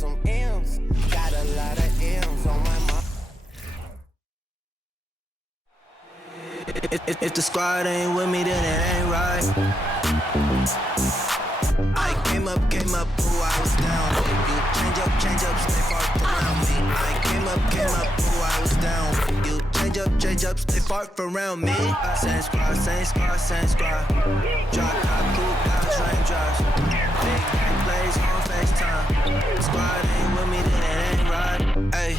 some M's. Got a lot of M's on my mind. If the squad ain't with me, then it ain't right. I came up, who I was down. You change up, stay far around me. I came up, who I was down. You change up, stay far around me. Same squad. Drop top, cool guys, raindrops. Big bang plays on FaceTime. Squad ain't with me, then it ain't right. Ay.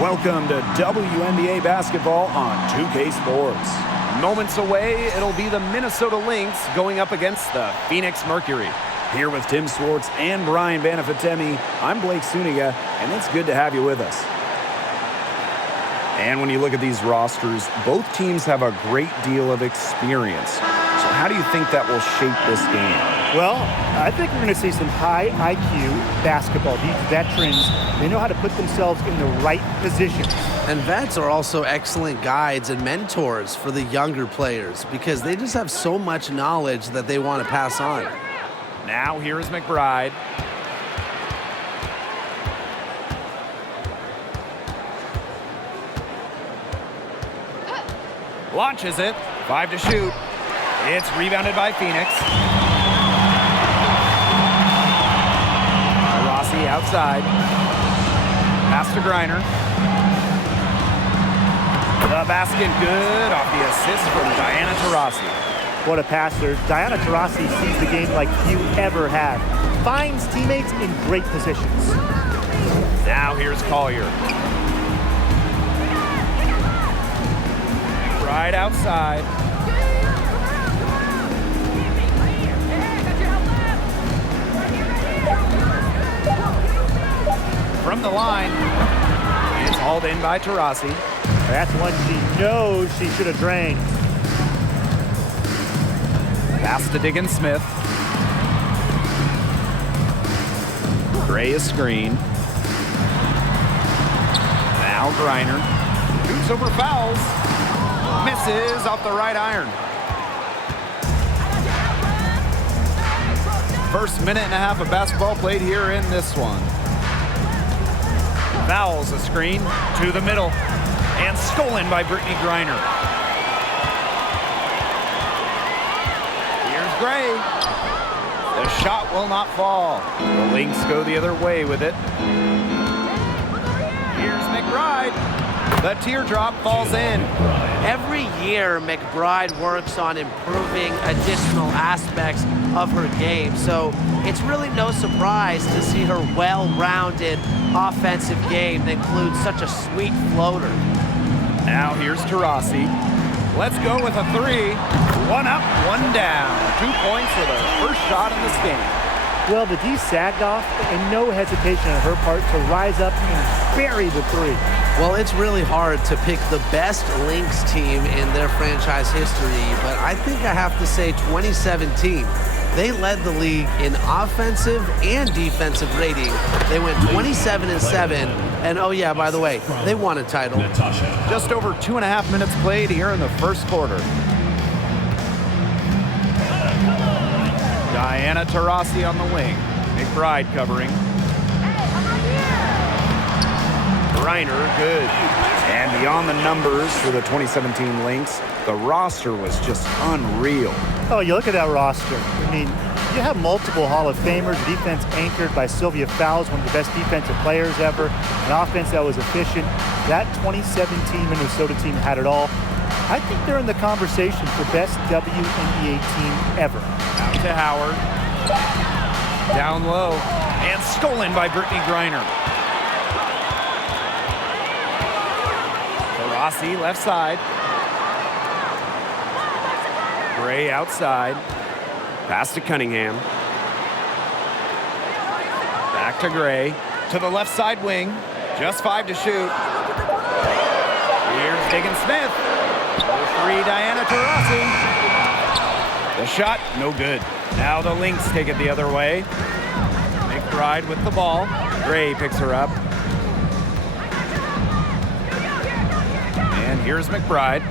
Welcome to WNBA basketball on 2K Sports. Moments away, it'll be the Minnesota Lynx going up against the Phoenix Mercury. Here with Tim Swartz and Brian Banafitemi, I'm Blake Suniga, and it's good to have you with us. And when you look at these rosters, both teams have a great deal of experience. So how do you think that will shape this game? Well, I think we're going to see some high IQ basketball. These veterans, they know how to put themselves in the right positions. And vets are also excellent guides and mentors for the younger players because they just have so much knowledge that they want to pass on. Now here is McBride. Launches it. 5 to shoot. It's rebounded by Phoenix. Rossi outside. Pass to Griner. The basket good off the assist from Diana Taurasi. What a passer. Diana Taurasi sees the game like few ever have. Finds teammates in great positions. Now here's Collier. Right outside. From the line, it's hauled in by Taurasi. That's one she knows she should have drained. Pass to Diggins-Smith. Gray is screen. Now Griner. Shoots over fouls. Misses off the right iron. First minute and a half of basketball played here in this one. Fouls a screen to the middle and stolen by Brittany Griner. Here's Gray. The shot will not fall. The Lynx go the other way with it. Here's McBride. The teardrop falls in. Every year, McBride works on improving additional aspects of her game, so it's really no surprise to see her well-rounded offensive game that includes such a sweet floater. Now here's Taurasi. Let's go with a 3. 1 up, 1 down. 2 points for the first shot in this game. Well, the D sagged off, and no hesitation on her part to rise up and bury the 3. Well, it's really hard to pick the best Lynx team in their franchise history, but I think I have to say 2017. They led the league in offensive and defensive rating. They went 27-7, and oh yeah, by the way, they won a title. Just over 2.5 minutes played here in the first quarter. Diana Taurasi on the wing. McBride covering. Griner, good. And beyond the numbers for the 2017 Lynx, the roster was just unreal. Oh, you look at that roster. I mean, you have multiple Hall of Famers, defense anchored by Sylvia Fowles, one of the best defensive players ever, an offense that was efficient. That 2017 Minnesota team had it all. I think they're in the conversation for best WNBA team ever. Out to Howard. Down low. And stolen by Brittany Griner. Taurasi left side. Gray outside. Pass to Cunningham. Back to Gray. To the left side wing. Just 5 to shoot. Here's Diggins-Smith. 3, Diana Taurasi. The shot, no good. Now the Lynx take it the other way. McBride with the ball. Gray picks her up. And here's McBride.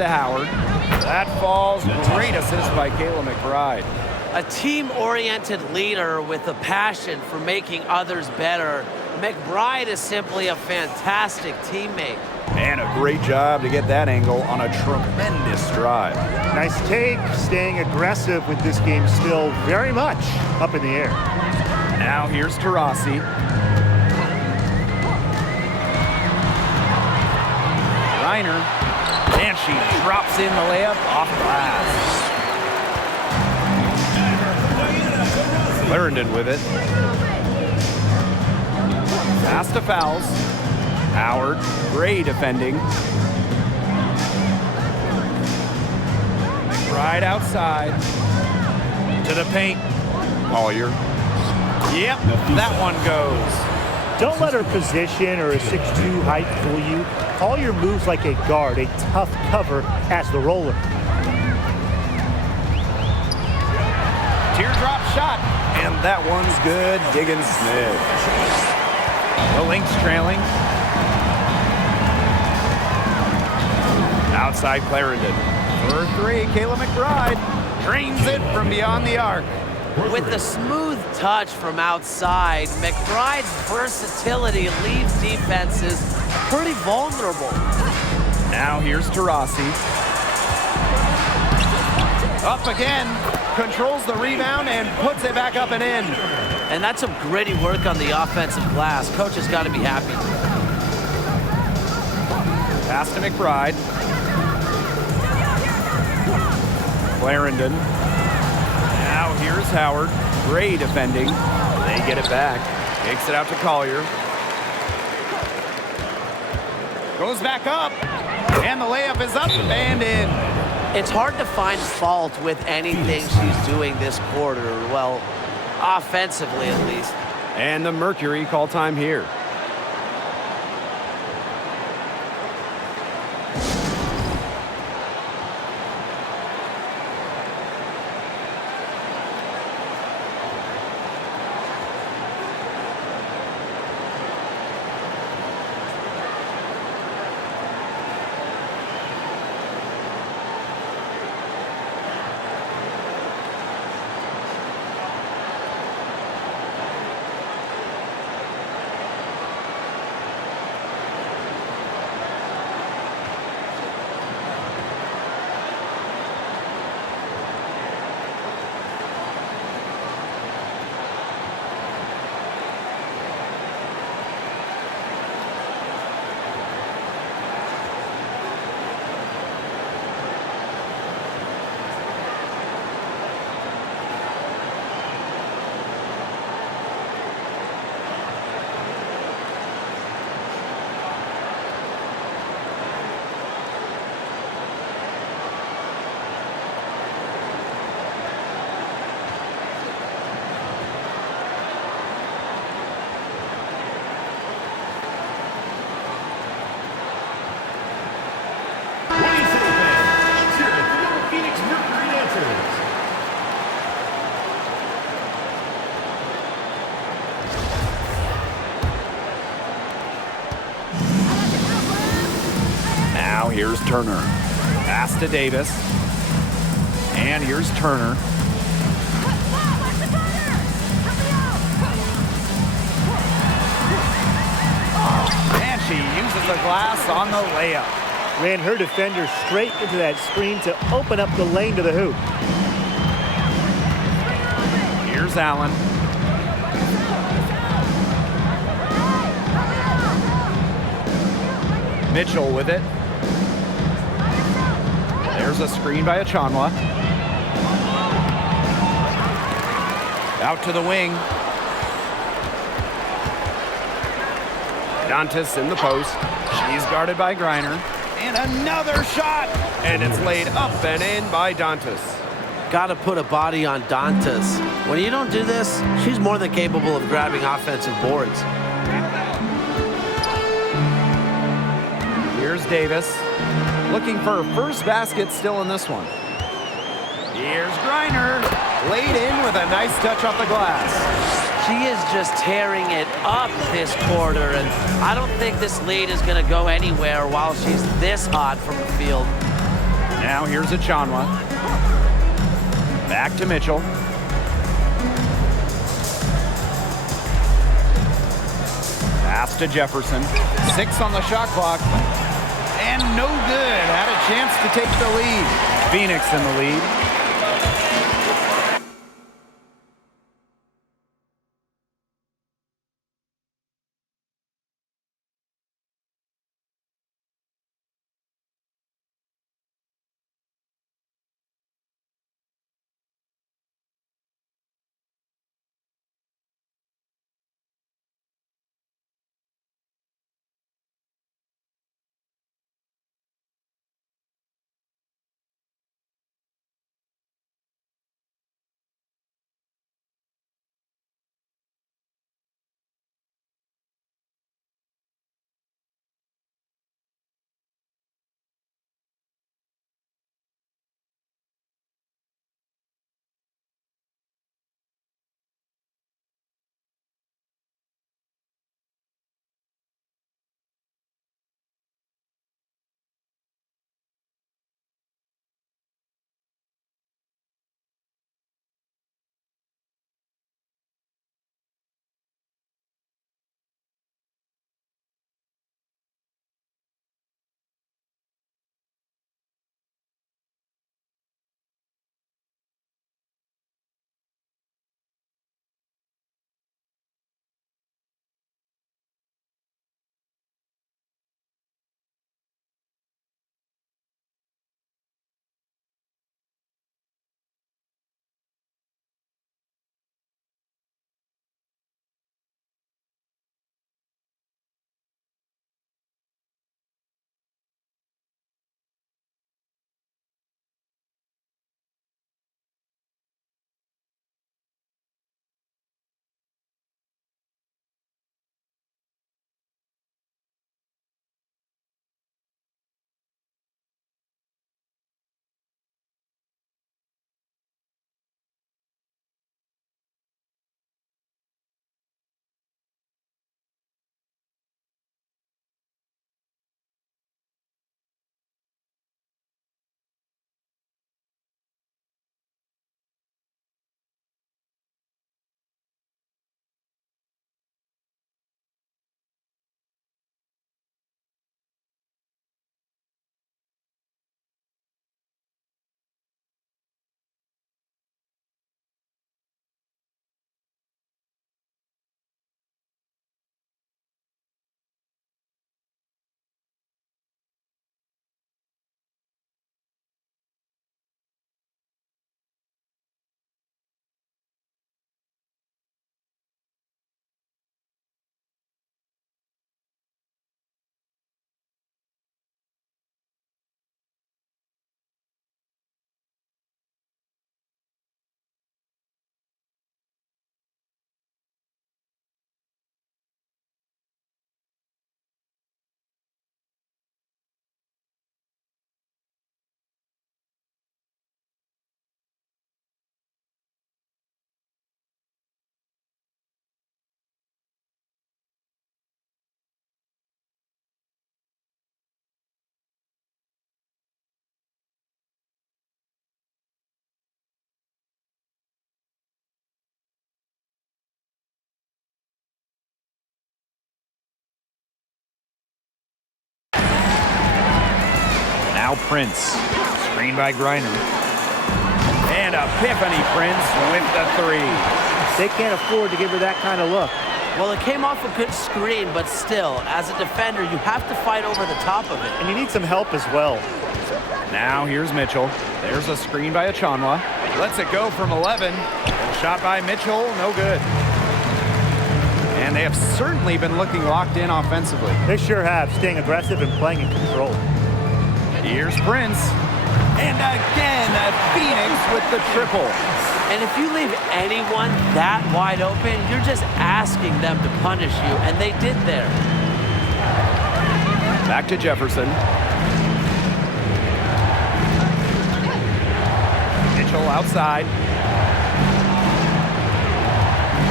to Howard. That falls. Great assist by Kayla McBride. A team-oriented leader with a passion for making others better. McBride is simply a fantastic teammate. And a great job to get that angle on a tremendous drive. Nice take, staying aggressive with this game still very much up in the air. Now here's Taurasi. Reiner, and she drops in the layup off glass. Clarendon with it. Pass to Fouls. Howard, Gray defending. Right outside. To the paint. Collier. Yep, that one goes. Don't let her position or a 6'2" height fool you. Collier moves like a guard, a tough cover as the roller. Teardrop shot, and that one's good. Diggins Smith. The Lynx trailing. Outside Clarendon. For three, Kayla McBride drains it from beyond the arc. With the smooth touch from outside, McBride's versatility leaves defenses pretty vulnerable. Now here's Taurasi. Up again, controls the rebound and puts it back up and in. And that's some gritty work on the offensive glass. Coach has got to be happy. Pass to McBride. Clarendon. Now here's Howard. Gray defending. They get it back. Takes it out to Collier. Goes back up. And the layup is up and in. It's hard to find fault with anything she's doing this quarter. Well, offensively at least. And the Mercury call time here. Here's Turner. Pass to Davis. And here's Turner. And she uses the glass on the layup. Ran her defender straight into that screen to open up the lane to the hoop. Here's Allen. Mitchell with it. There's a screen by Achanwa. Out to the wing. Dantas in the post. She's guarded by Griner. And another shot! And it's laid up and in by Dantas. Got to put a body on Dantas. When you don't do this, she's more than capable of grabbing offensive boards. Here's Davis. Looking for her first basket still in this one. Here's Griner. Laid in with a nice touch off the glass. She is just tearing it up this quarter, and I don't think this lead is going to go anywhere while she's this hot from the field. Now here's Achanwa. Back to Mitchell. Pass to Jefferson. 6 on the shot clock. And no good. Had a chance to take the lead. Phoenix in the lead. Now Prince. Screen by Griner. And Epiphany Prince with the 3. They can't afford to give her that kind of look. Well, it came off a good screen, but still, as a defender, you have to fight over the top of it. And you need some help as well. Now here's Mitchell. There's a screen by Achanwa. Lets it go from 11. Shot by Mitchell, no good. And they have certainly been looking locked in offensively. They sure have, staying aggressive and playing in control. Here's Prince. And again, Phoenix with the triple. And if you leave anyone that wide open, you're just asking them to punish you, and they did there. Back to Jefferson. Mitchell outside.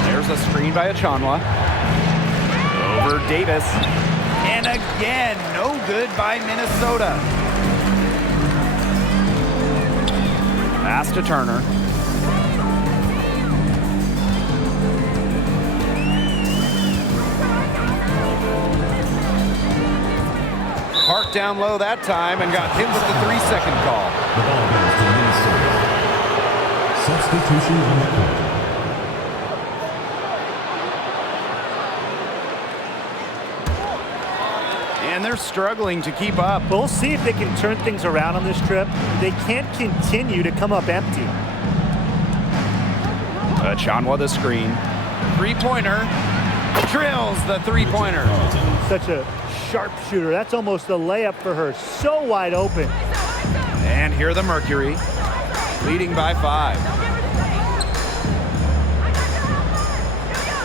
There's a screen by Achanwa. Over Davis. And again, no good by Minnesota. Pass to Turner. Parked down low that time and got hit with the 3-second call. The ball goes to Minnesota. Substitutions on the court. And they're struggling to keep up. We'll see if they can turn things around on this trip. They can't continue to come up empty. Chanwa the screen. Three-pointer. Drills the three-pointer. Such a sharpshooter. That's almost a layup for her. So wide open. And here the Mercury, leading by 5.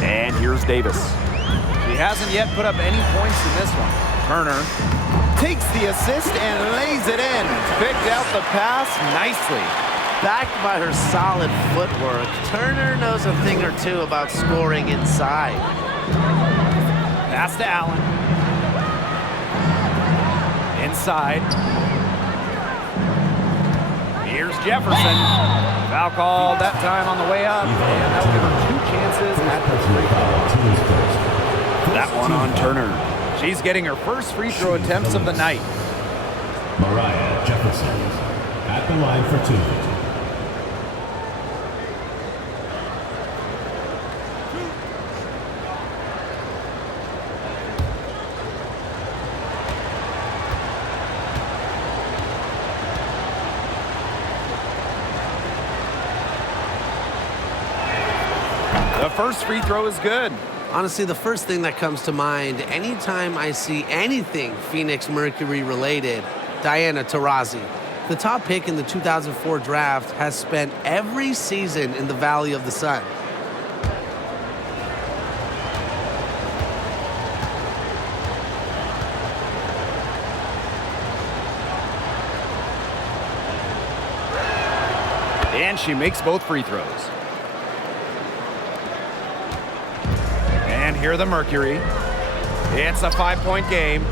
And here's Davis. He hasn't yet put up any points in this one. Turner takes the assist and lays it in. Picked out the pass nicely. Backed by her solid footwork, Turner knows a thing or two about scoring inside. Pass to Allen. Inside. Here's Jefferson. Foul called that time on the way up. And that'll give her 2 chances at the free throw. That one on Turner. She's getting her first free throw attempts of the night. Mariah Jefferson at the line for 2. The first free throw is good. Honestly, the first thing that comes to mind anytime I see anything Phoenix Mercury related, Diana Taurasi. The top pick in the 2004 draft has spent every season in the Valley of the Sun. And she makes both free throws. And here the Mercury. It's a 5-point game.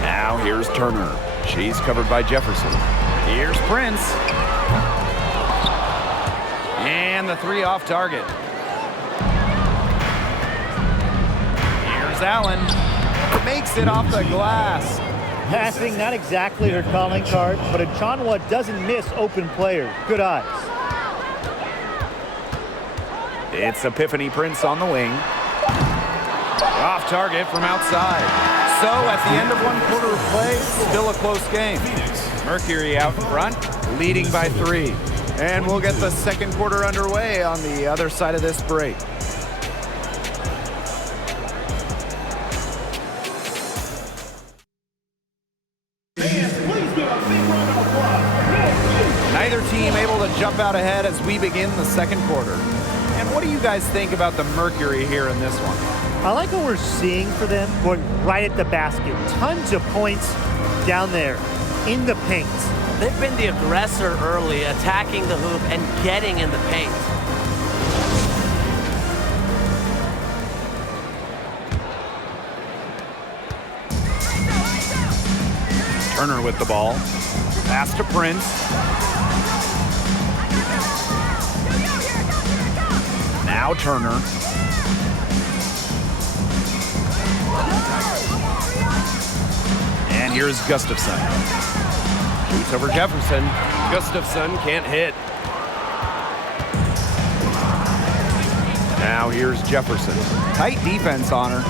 Now here's Turner. She's covered by Jefferson. Here's Prince. And the 3 off target. Here's Allen. Makes it off the glass. Passing, not exactly her calling card, but Chanwa doesn't miss open players. Good eyes. It's Epiphany Prince on the wing. Off target from outside. So at the end of 1 quarter of play, still a close game. Mercury out front, leading by 3. And we'll get the second quarter underway on the other side of this break. Neither team able to jump out ahead as we begin the second quarter. And what do you guys think about the Mercury here in this one? I like what we're seeing for them, going right at the basket. Tons of points down there in the paint. They've been the aggressor early, attacking the hoop and getting in the paint. Turner with the ball. Pass to Prince. Now Turner. And here's Gustafson. Shoots over Jefferson. Gustafson can't hit. Now here's Jefferson. Tight defense on her.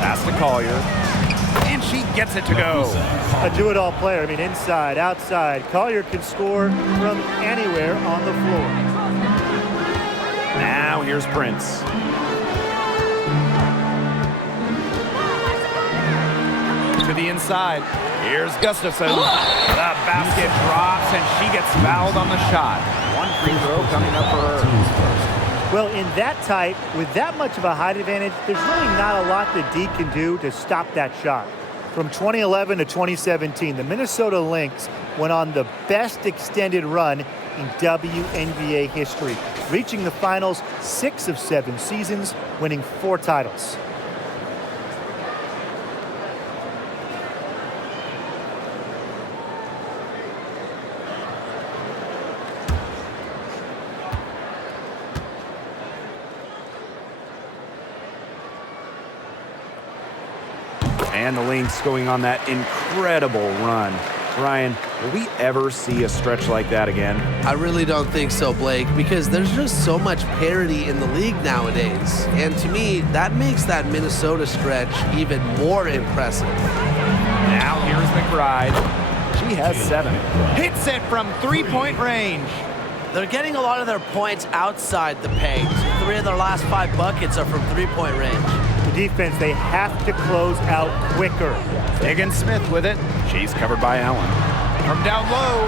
Pass to Collier. And she gets it to go. A do-it-all player. I mean, inside, outside. Collier can score from anywhere on the floor. Now here's Prince. To the inside. Here's Gustafson. The basket drops and she gets fouled on the shot. 1 free throw coming up for her. Well, in that tight, with that much of a height advantage, there's really not a lot that D can do to stop that shot. From 2011 to 2017, the Minnesota Lynx went on the best extended run in WNBA history, reaching the finals 6 of 7 seasons, winning 4 titles. And the Lynx going on that incredible run. Ryan, will we ever see a stretch like that again? I really don't think so, Blake, because there's just so much parity in the league nowadays. And to me, that makes that Minnesota stretch even more impressive. Now here's McBride. She has 7. Hits it from three-point range. They're getting a lot of their points outside the paint. 3 of their last 5 buckets are from three-point range. The defense, they have to close out quicker. Higgins-Smith with it. She's covered by Allen. From down low,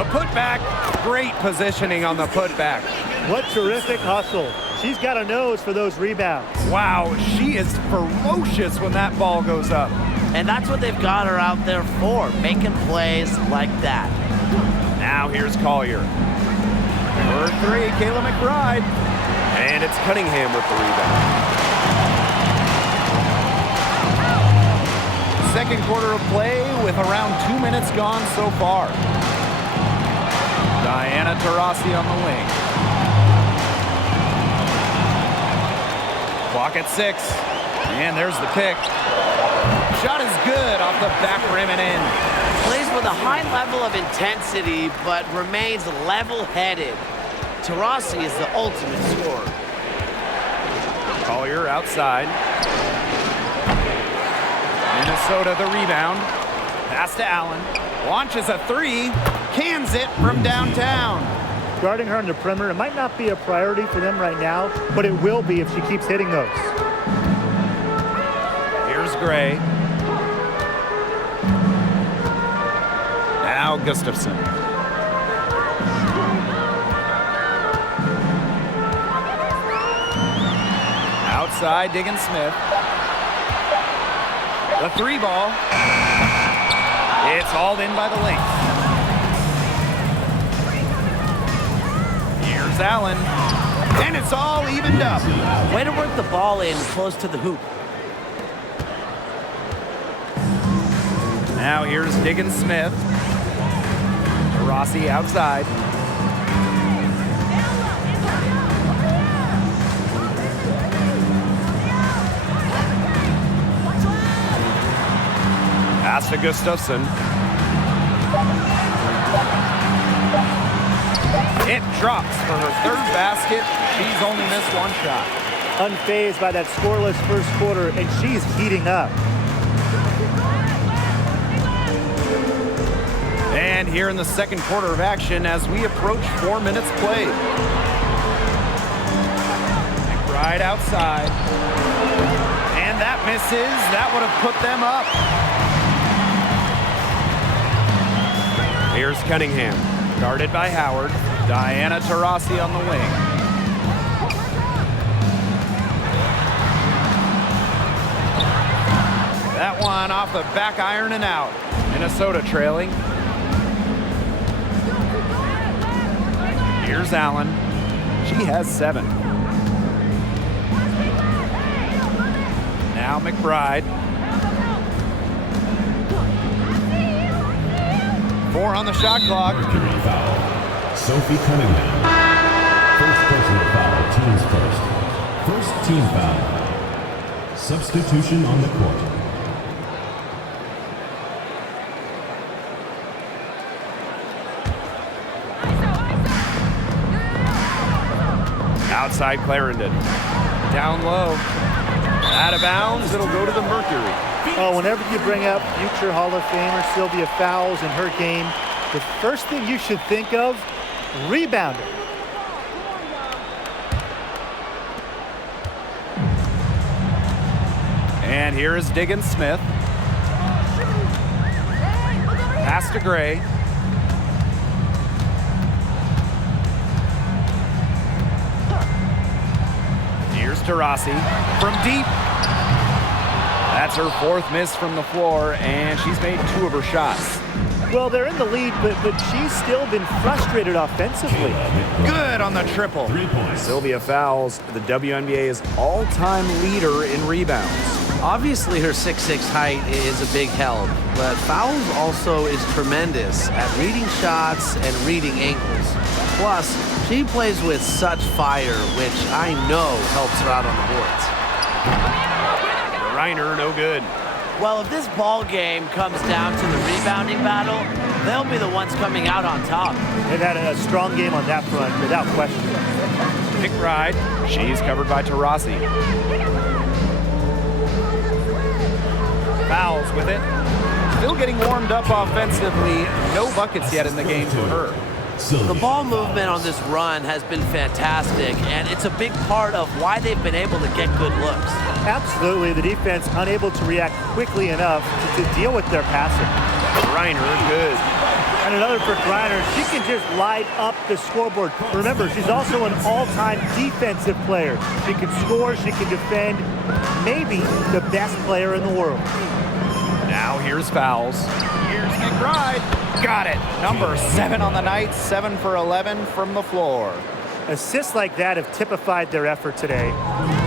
a putback. Great positioning on the putback. What terrific hustle. She's got a nose for those rebounds. Wow, she is ferocious when that ball goes up. And that's what they've got her out there for, making plays like that. Now here's Collier. For 3, Kayla McBride. And it's Cunningham with the rebound. Second quarter of play with around 2 minutes gone so far. Diana Taurasi on the wing. Clock at 6. And there's the pick. Shot is good off the back rim and in. Plays with a high level of intensity, but remains level-headed. Taurasi is the ultimate scorer. Collier outside. Minnesota the rebound. Pass to Allen. Launches a 3. Cans it from downtown. Guarding her on the perimeter, it might not be a priority for them right now, but it will be if she keeps hitting those. Here's Gray. Now Gustafson. Outside, Higgins-Smith. The 3 ball. It's hauled in by the Lynx. Here's Allen. And it's all evened up. Way to work the ball in close to the hoop. Now here's Higgins-Smith. Rossi outside. Pass to Gustafson. It drops for her 3rd basket. She's only missed 1 shot. Unfazed by that scoreless first quarter, and she's heating up. And here in the second quarter of action as we approach 4 minutes played. McBride outside. And that misses. That would have put them up. Here's Cunningham, guarded by Howard. Diana Taurasi on the wing. That one off the back iron and out. Minnesota trailing. Here's Allen. She has 7. Now McBride. 4 on the shot clock. Mercury foul. Sophie Cunningham. First personal foul, team's first. First team foul. Substitution on the court. Outside Clarendon. Down low. Out of bounds. It'll go to the Mercury. Oh, whenever you bring up future Hall of Famer Sylvia Fowles in her game, the first thing you should think of, rebounding. And here is Higgins-Smith. Pass to Gray. Here's Taurasi from deep. That's her 4th miss from the floor, and she's made 2 of her shots. Well, they're in the lead, but she's still been frustrated offensively. Good on the triple. 3 points. Sylvia Fowles, the WNBA's all-time leader in rebounds. Obviously, her 6'6" height is a big help, but Fowles also is tremendous at reading shots and reading ankles. Plus, she plays with such fire, which I know helps her out on the boards. Reiner, no good. Well, if this ball game comes down to the rebounding battle, they'll be the ones coming out on top. They've had a strong game on that front, without question. McBride, she's covered by Taurasi. Fowles with it. Still getting warmed up offensively. No buckets yet in the game for her. The ball movement on this run has been fantastic, and it's a big part of why they've been able to get good looks. Absolutely, the defense unable to react quickly enough to deal with their passing. Reiner, good. And another for Griner. She can just light up the scoreboard. Remember, she's also an all-time defensive player. She can score, she can defend. Maybe the best player in the world. Now here's Fowles. Here's McBride. Got it. Number 7 on the night, 7 for 11 from the floor. Assists like that have typified their effort today.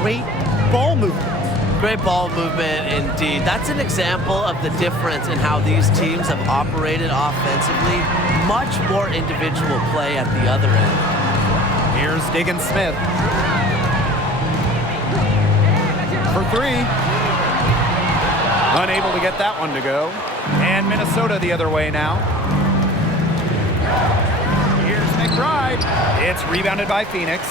Great ball movement. Great ball movement indeed. That's an example of the difference in how these teams have operated offensively. Much more individual play at the other end. Here's Diggins Smith. For 3. Unable to get that one to go. And Minnesota the other way now. Here's McBride. It's rebounded by Phoenix.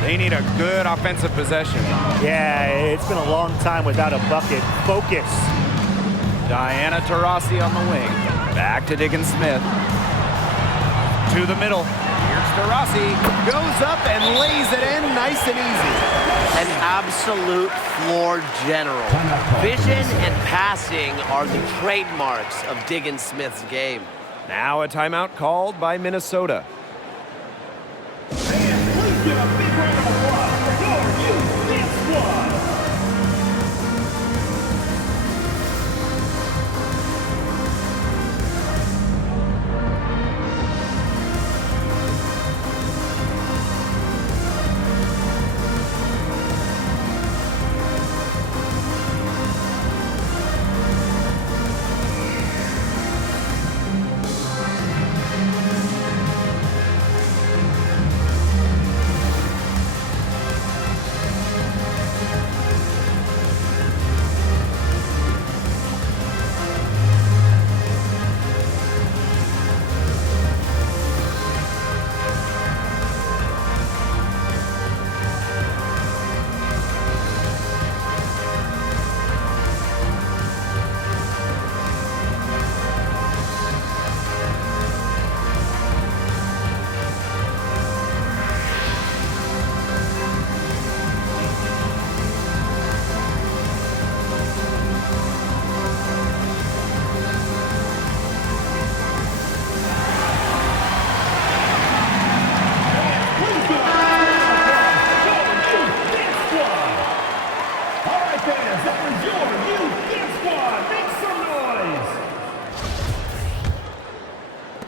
They need a good offensive possession. Yeah, it's been a long time without a bucket. Focus. Diana Taurasi on the wing. Back to Diggins Smith. To the middle. Here's Taurasi. Goes up and lays it in nice and easy. An absolute floor general. Vision and passing are the trademarks of Diggins Smith's game. Now a timeout called by Minnesota.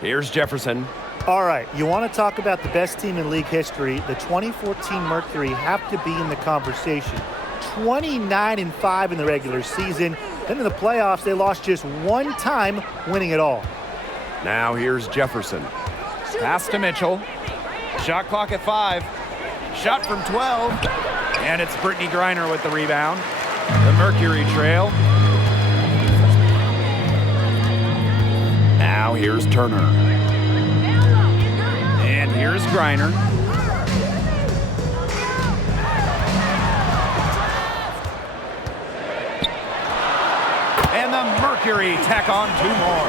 Here's Jefferson. All right, you want to talk about the best team in league history. The 2014 Mercury have to be in the conversation. 29-5 in the regular season. Then in the playoffs, they lost just one time, winning it all. Now here's Jefferson. Pass to Mitchell. Shot clock at 5. Shot from 12. And it's Brittany Griner with the rebound. The Mercury trail. Now here's Turner. And here's Griner. And the Mercury tack on 2 more.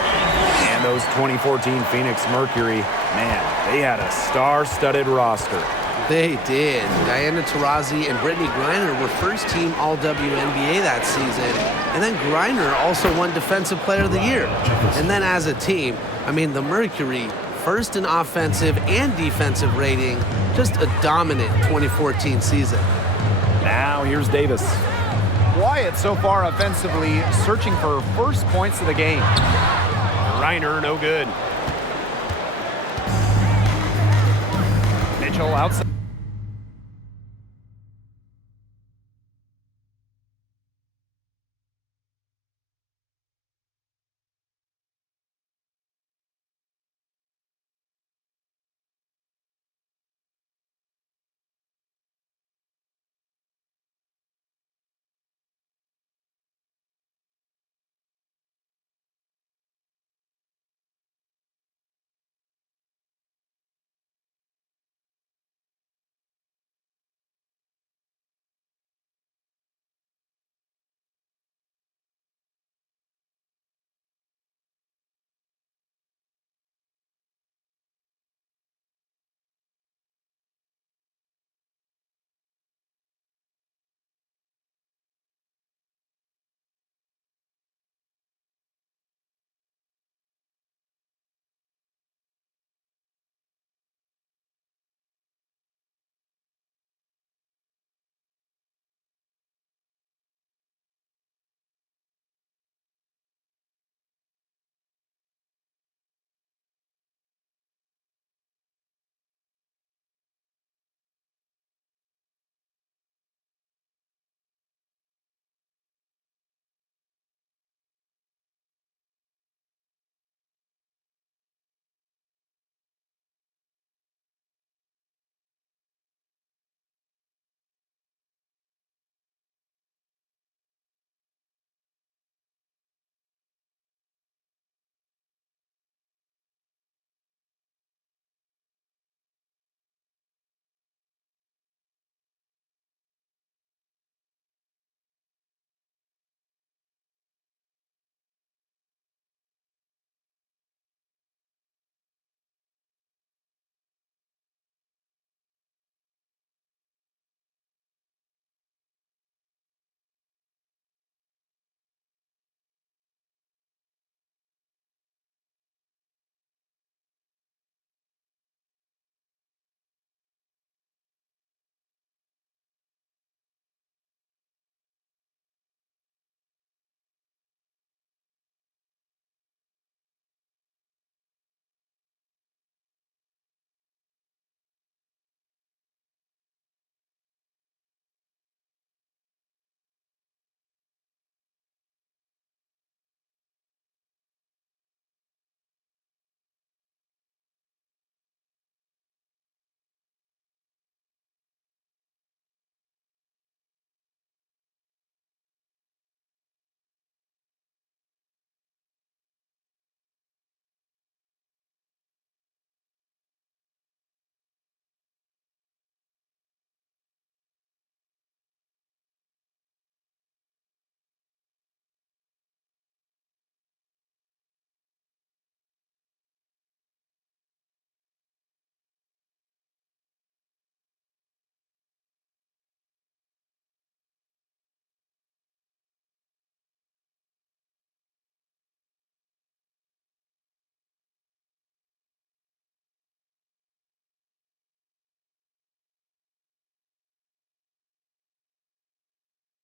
And those 2014 Phoenix Mercury, man, they had a star-studded roster. They did. Diana Taurasi and Brittany Griner were first-team All-WNBA that season. And then Griner also won Defensive Player of the Year. And then as a team, I mean, the Mercury, first in offensive and defensive rating, just a dominant 2014 season. Now here's Davis. quiet so far offensively, searching for first points of the game. Reiner, no good. Mitchell outside.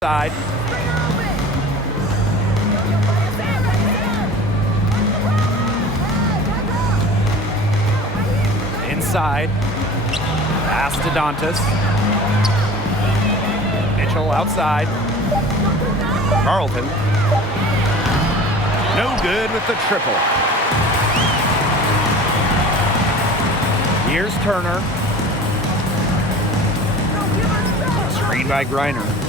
Side. Inside. Pass to Dantas. Mitchell outside. Carlton. No good with the triple. Here's Turner. Screen by Griner.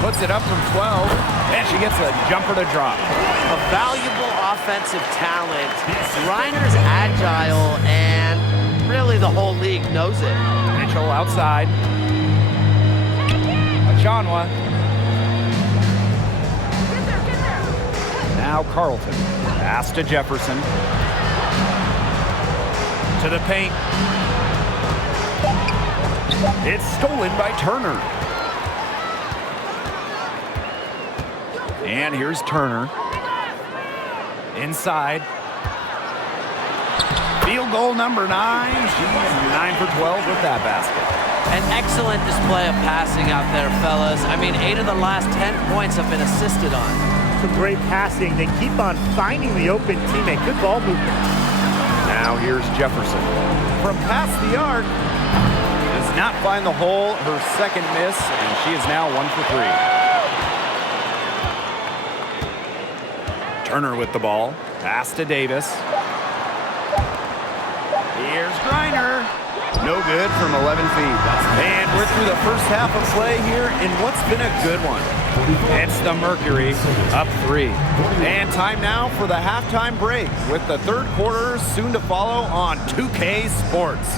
Puts it up from 12, and she gets a jumper to drop. A valuable offensive talent. Reiner's agile, and really the whole league knows it. Mitchell outside. Achanwa. Now Carlton. Pass to Jefferson. To the paint. It's stolen by Turner. And here's Turner. Inside. Field goal number 9. She's 9 for 12 with that basket. An excellent display of passing out there, fellas. I mean, 8 of the last 10 points have been assisted on. Some great passing. They keep on finding the open teammate. Good ball movement. Now here's Jefferson. From past the arc, does not find the hole. Her second miss, and she is now 1 for 3. Turner with the ball. Pass to Davis. Here's Griner. No good from 11 feet. And we're through the first half of play here in what's been a good one. It's the Mercury up 3. And time now for the halftime break with the third quarter soon to follow on 2K Sports.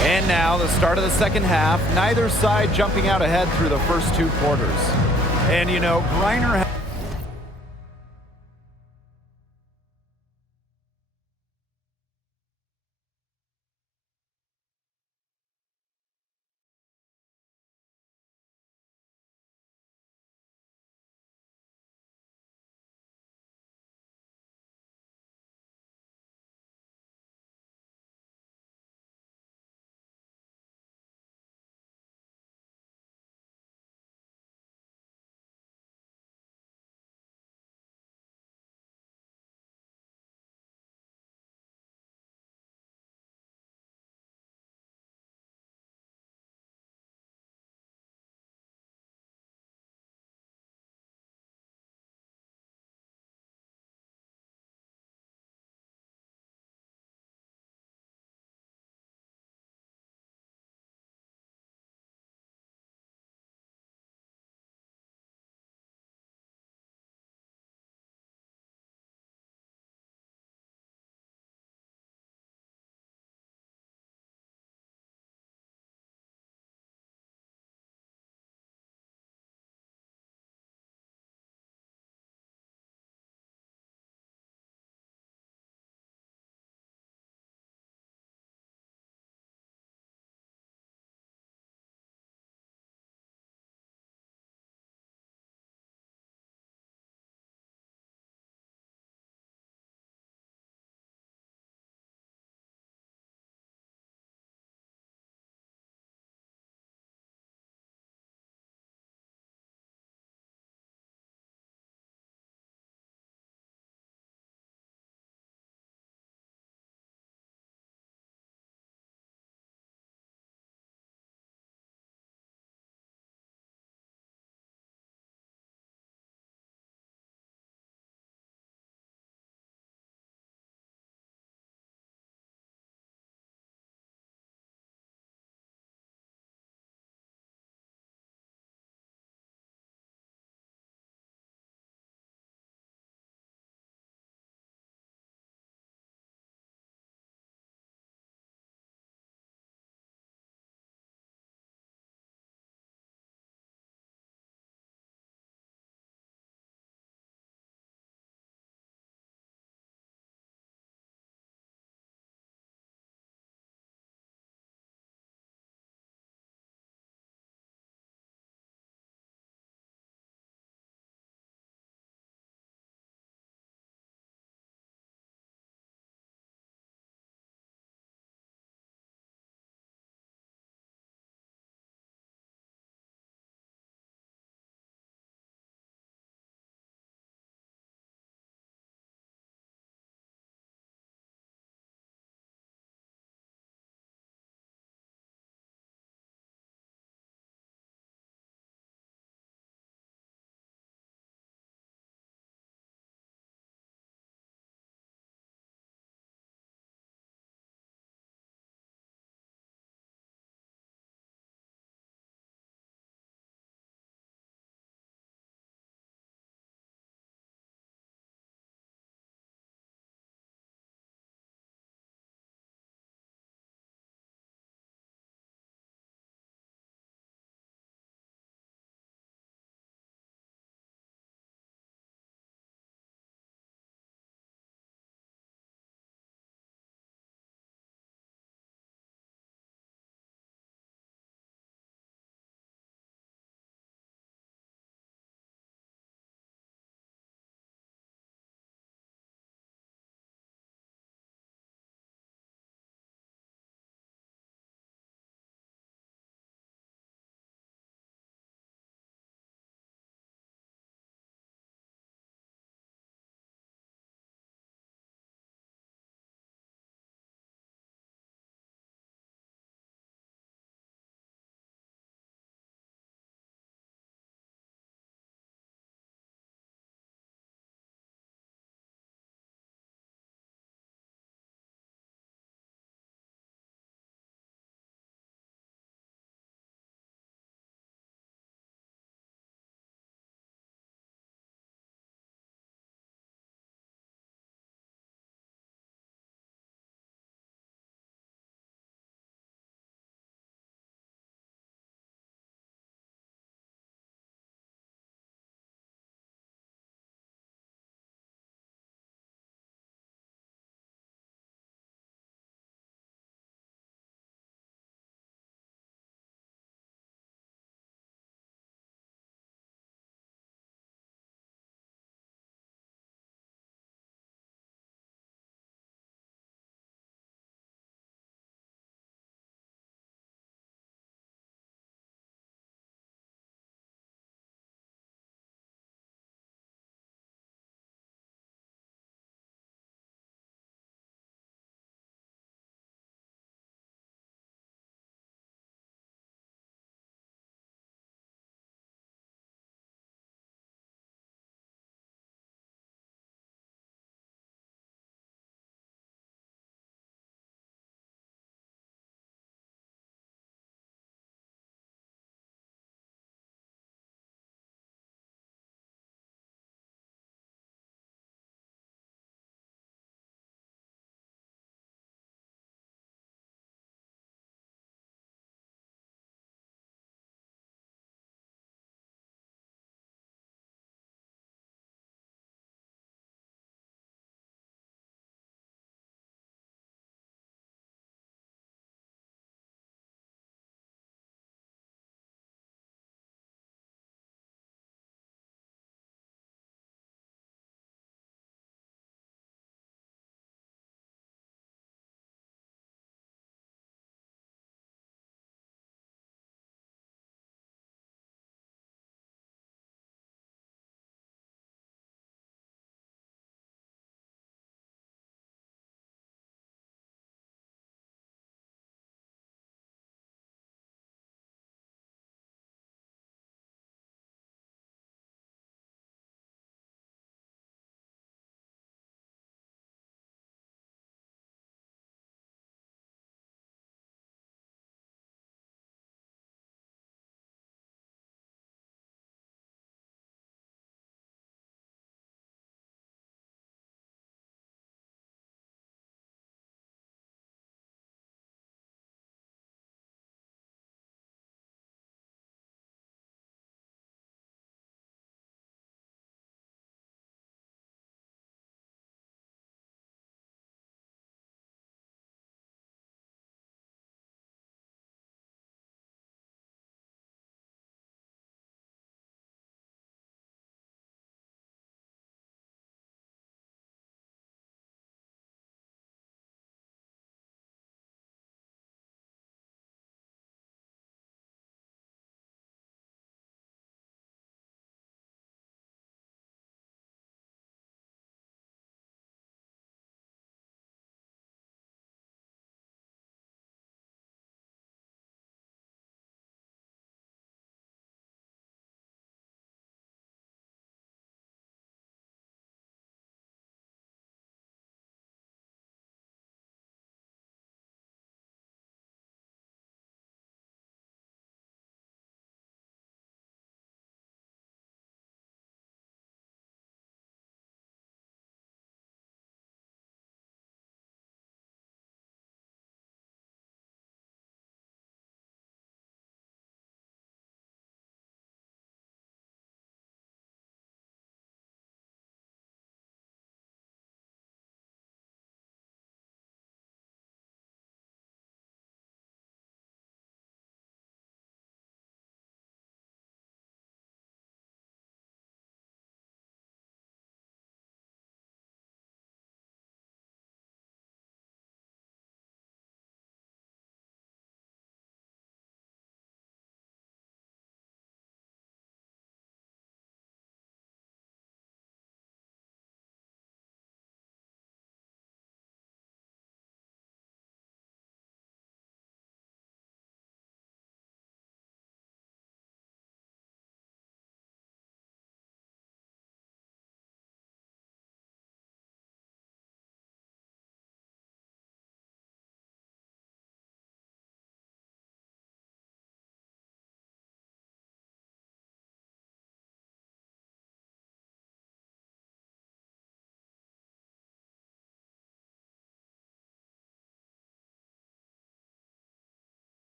And now the start of the second half, neither side jumping out ahead through the first 2 quarters. And you know, Griner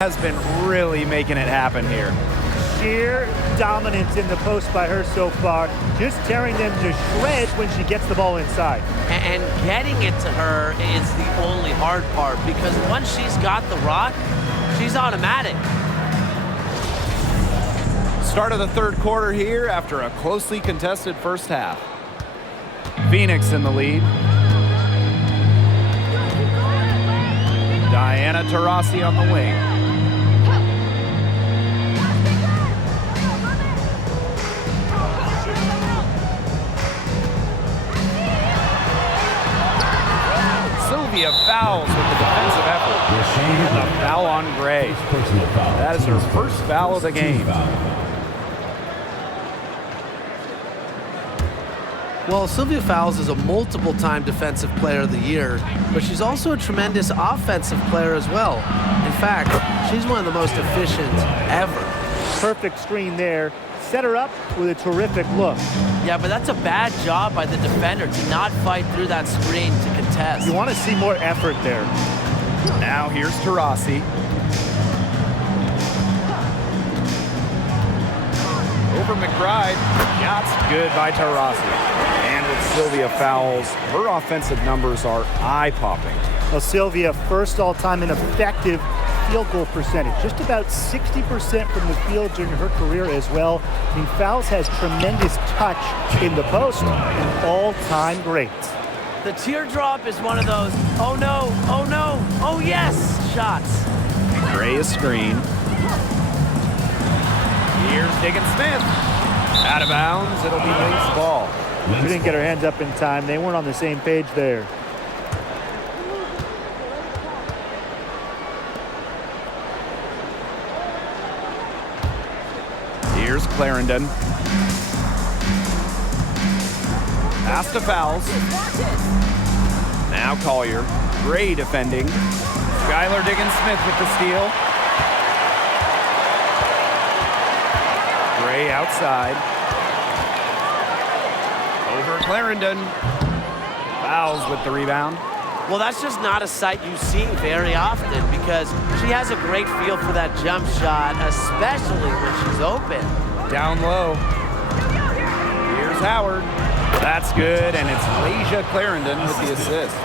has been really making it happen here. Sheer dominance in the post by her so far, just tearing them to shreds when she gets the ball inside. And getting it to her is the only hard part, because once she's got the rock, she's automatic. Start of the third quarter here after a closely contested first half. Phoenix in the lead. Diana Taurasi on the wing. Sylvia fouls with the defensive effort. And the foul on Gray. That is her first foul of the game. Well, Sylvia Fowles is a multiple-time Defensive Player of the Year, but she's also a tremendous offensive player as well. In fact, she's one of the most efficient ever. Perfect screen there. Set her up with a terrific look. Yeah, but that's a bad job by the defender to not fight through that screen to contest. You want to see more effort there. Now here's Taurasi. Over McBride. Shots good by Taurasi. And with Sylvia Fowles, her offensive numbers are eye-popping. Well, Sylvia, first all-time in effective field goal percentage. Just about 60% from the field during her career as well. I mean, Fowles has tremendous touch in the post. An all-time great. The teardrop is one of those, oh no, oh yes, shots. Gray is screen. Here's Diggins-Smith. Out of bounds, it'll be Lynx ball. She didn't get her hands up in time. They weren't on the same page there. Here's Clarendon. Pass to Fowles. Now Collier. Gray defending. Skylar Diggins-Smith with the steal. Gray outside. Over Clarendon. Fowles with the rebound. Well, that's just not a sight you see very often, because she has a great feel for that jump shot, especially when she's open. Down low. Here's Howard. That's good, and it's Lasia Clarendon with the assist.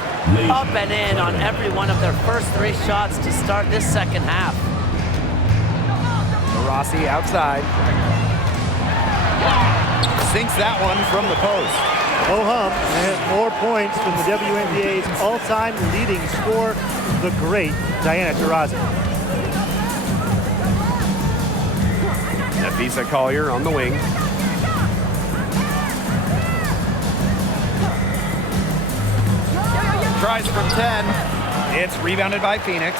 Up and in on every one of their first three shots to start this second half. Rossi outside. Sinks that one from the post. Oh hum, and more points from the WNBA's all-time leading scorer, the great Diana Taurasi. Nafisa Collier on the wing. Tries from 10. It's rebounded by Phoenix.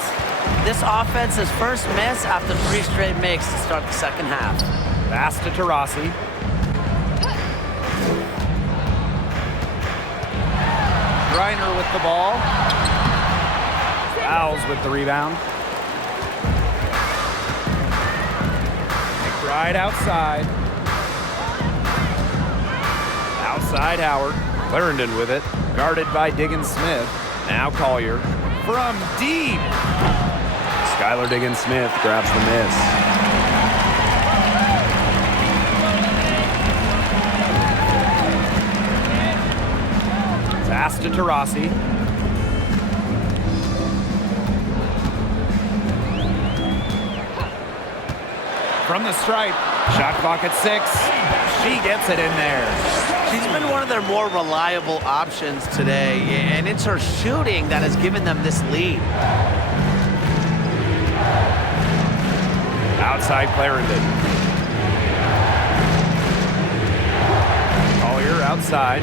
This offense's first miss after 3 straight makes to start the second half. Pass to Taurasi. Griner with the ball. Fowles with the rebound. McBride outside. Outside Howard. Clarendon with it. Guarded by Diggins-Smith. Now Collier. From deep. Skylar Diggins-Smith grabs the miss. Pass to Taurasi. From the stripe. Shot clock at 6. She gets it in there. She's been one of their more reliable options today, and it's her shooting that has given them this lead. Outside Clarendon. Collier outside.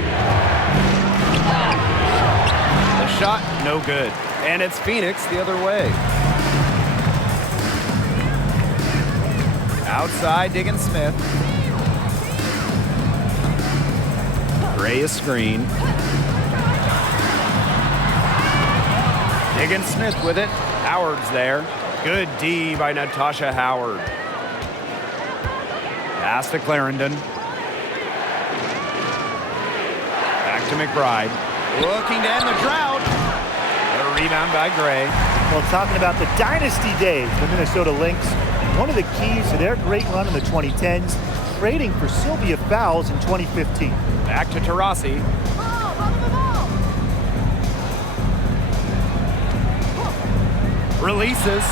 The shot, no good. And it's Phoenix the other way. Outside Diggins-Smith. Gray is screen. Diggins-Smith with it. Howard's there. Good D by Natasha Howard. Pass to Clarendon. Back to McBride. Looking to end the drought. A rebound by Gray. Well, talking about the dynasty days, the Minnesota Lynx, one of the keys to their great run in the 2010s, trading for Sylvia Fowles in 2015. Back to Taurasi. Releases.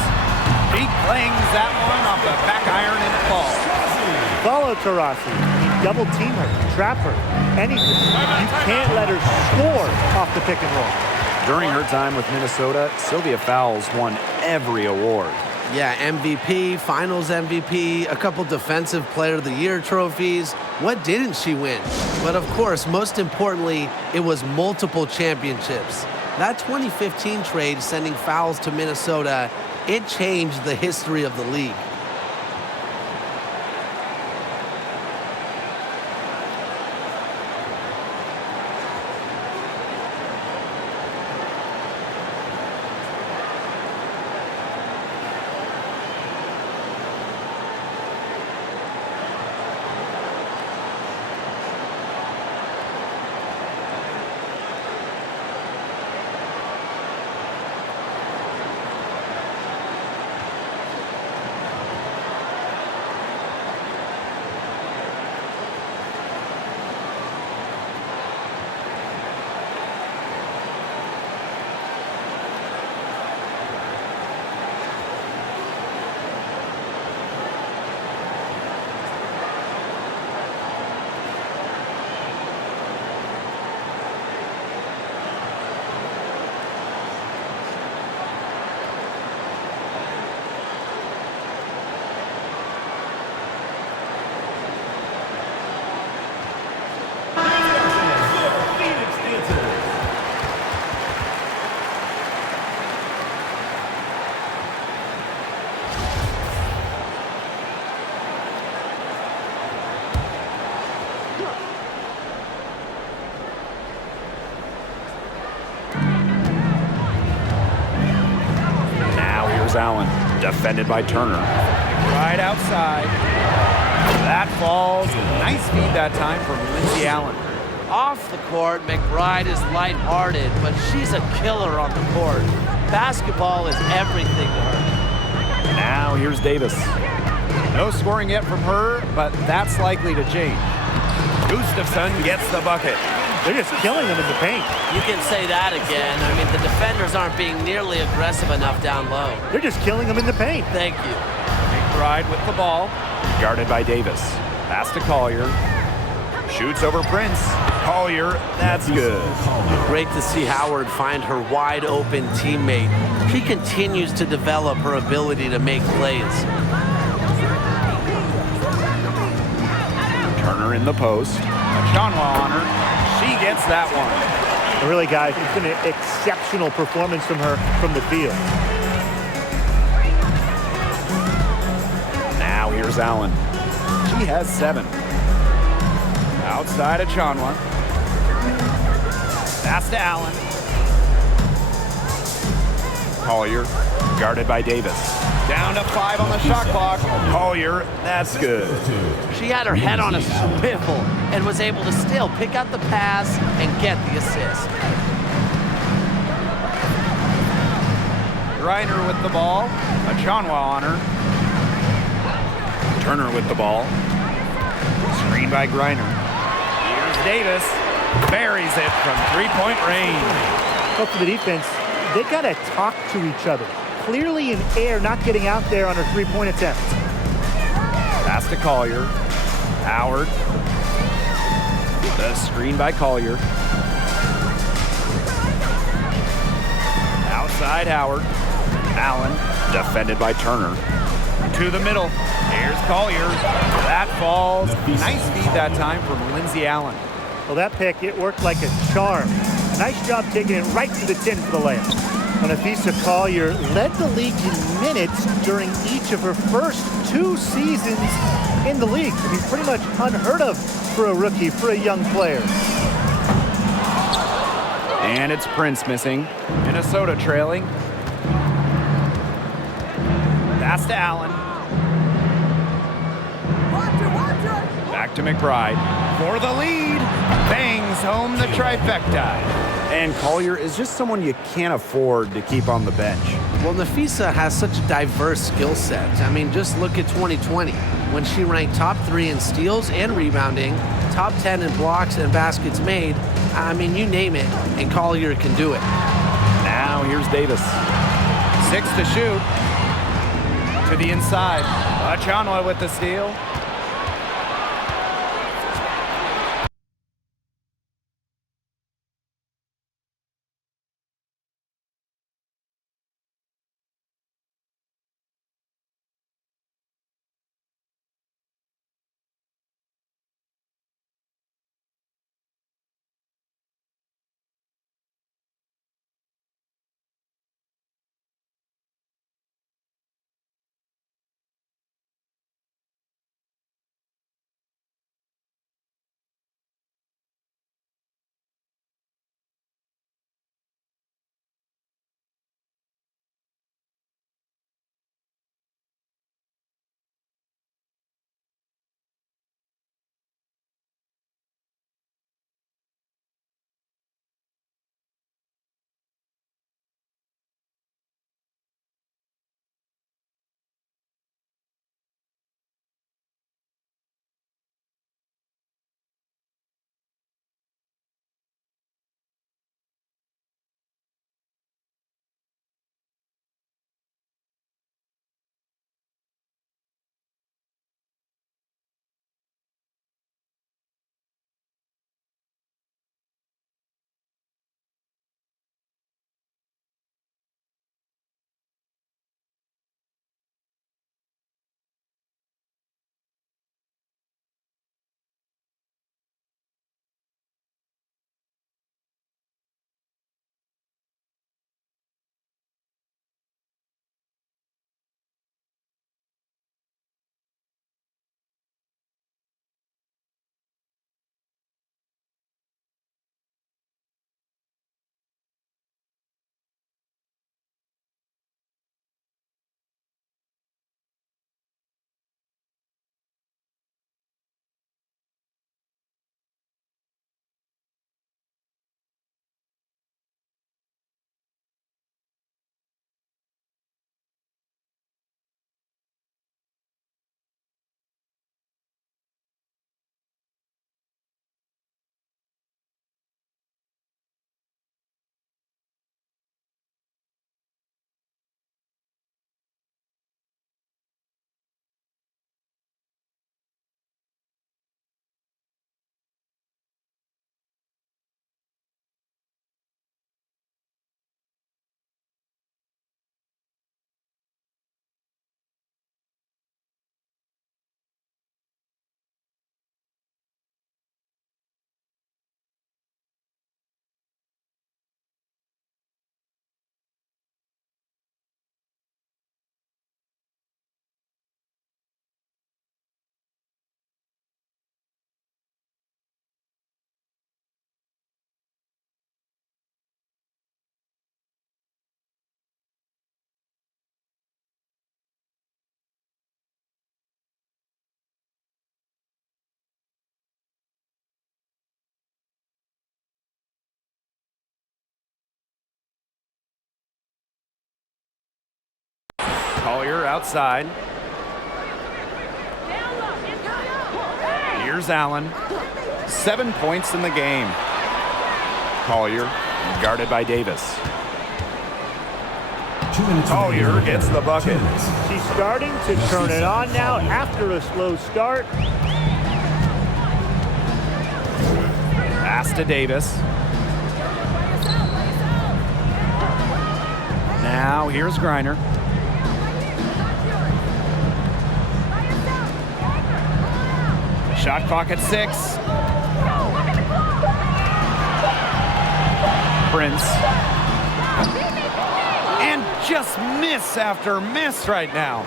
He clangs that one off the back iron and it falls. Follow Taurasi. Double team her, trap her, anything. You can't let her score off the pick and roll. During her time with Minnesota, Sylvia Fowles won every award. Yeah, MVP, Finals MVP, a couple Defensive Player of the Year trophies. What didn't she win? But of course, most importantly, it was multiple championships. That 2015 trade sending Fowles to Minnesota, it changed the history of the league. Allen, defended by Turner. Right outside. That falls. Nice feed that time from Lindsay Allen. Off the court, McBride is lighthearted, but she's a killer on the court. Basketball is everything to her. Now here's Davis. No scoring yet from her, but that's likely to change. Gustafson gets the bucket. They're just killing them in the paint. You can say that again. I mean, the defenders aren't being nearly aggressive enough down low. They're just killing them in the paint. Thank you. McBride with the ball. Guarded by Davis. Pass to Collier. Shoots over Prince. Collier, that's good. Great to see Howard find her wide open teammate. She continues to develop her ability to make plays. Turner in the post. Achanwa on her. She gets that one. And really, guys, it's been an exceptional performance from her from the field. Now here's Allen. She has 7. Outside Achanwa. Pass to Allen. Collier, guarded by Davis. Down to 5 on the shot clock. Collier, that's good. She had her head on a swivel and was able to still pick out the pass and get the assist. Griner with the ball. Achanwa on her. Turner with the ball. Screen by Griner. Here's Davis. Buries it from three-point range. Up to the defense, they got to talk to each other. Clearly in air, not getting out there on her three-point attempt. Pass to Collier. Howard. The screen by Collier. Outside Howard. Allen, defended by Turner. To the middle. Here's Collier. That falls. Nice feed that time from Lindsay Allen. Well, that pick, it worked like a charm. Nice job taking it right to the 10 for the layup. Anafisa Collier led the league in minutes during each of her first 2 seasons in the league. I mean, pretty much unheard of for a rookie, for a young player. And it's Prince missing. Minnesota trailing. Pass to Allen. Back to McBride. For the lead. Bangs home the trifecta. And Collier is just someone you can't afford to keep on the bench. Well, Nafisa has such a diverse skill set. I mean, just look at 2020 when she ranked top 3 in steals and rebounding, top 10 in blocks and baskets made. I mean, you name it, and Collier can do it. Now here's Davis. 6 to shoot. To the inside. Achanwa with the steal. Collier outside. Here's Allen. 7 points in the game. Collier guarded by Davis. 2 minutes Collier remaining. gets the bucket. 2 minutes. She's starting to turn it on now after a slow start. Pass to Davis. Now here's Griner. Shot clock at 6. Prince. And just miss after miss right now.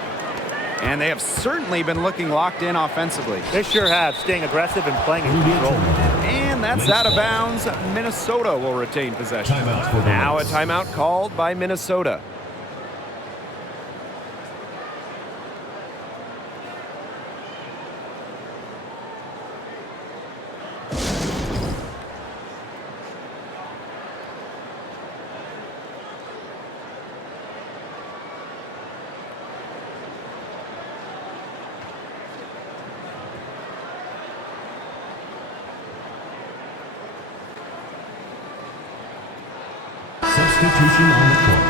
And they have certainly been looking locked in offensively. They sure have, staying aggressive and playing in control. And that's out of bounds. Minnesota will retain possession. Timeout for the Now a Lynx. timeout called by Minnesota. Substitution on the court.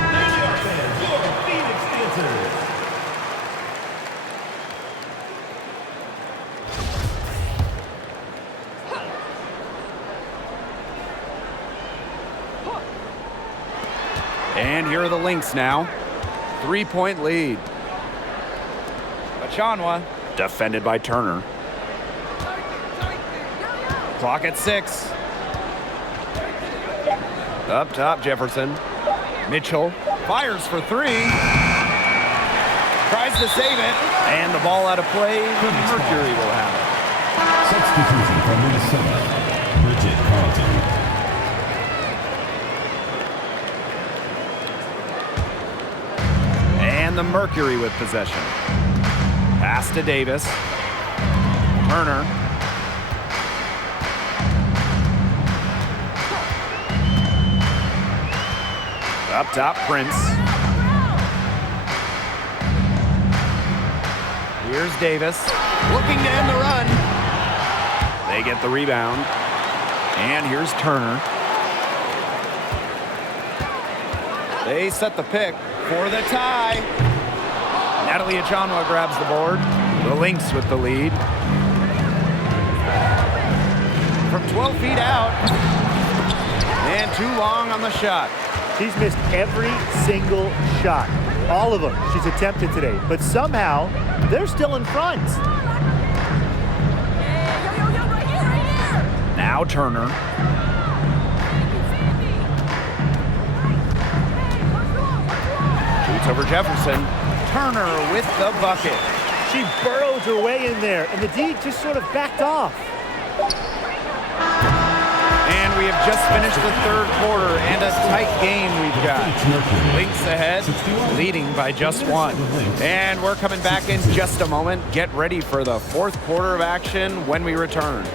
And here are the Lynx now. 3-point lead. Achanwa. Defended by Turner. Clock at 6. Up top, Jefferson. Mitchell fires for 3. Tries to save it. And the ball out of play. The Mercury will have it. Substitution from Minnesota, Bridget Carlton. And the Mercury with possession. Pass to Davis. Turner. Up top, Prince. Here's Davis. Looking to end the run. They get the rebound. And here's Turner. They set the pick for the tie. Natalie Achanwa grabs the board. The Lynx with the lead. From 12 feet out. And too long on the shot. She's missed every single shot. All of them she's attempted today. But somehow, they're still in front. Now Turner. Shoots over Jefferson. Turner with the bucket. She burrowed her way in there, and the D just sort of backed off. And we have just finished the third quarter, and a tight game we've got. Lynx ahead, leading by just 1. And we're coming back in just a moment. Get ready for the fourth quarter of action when we return.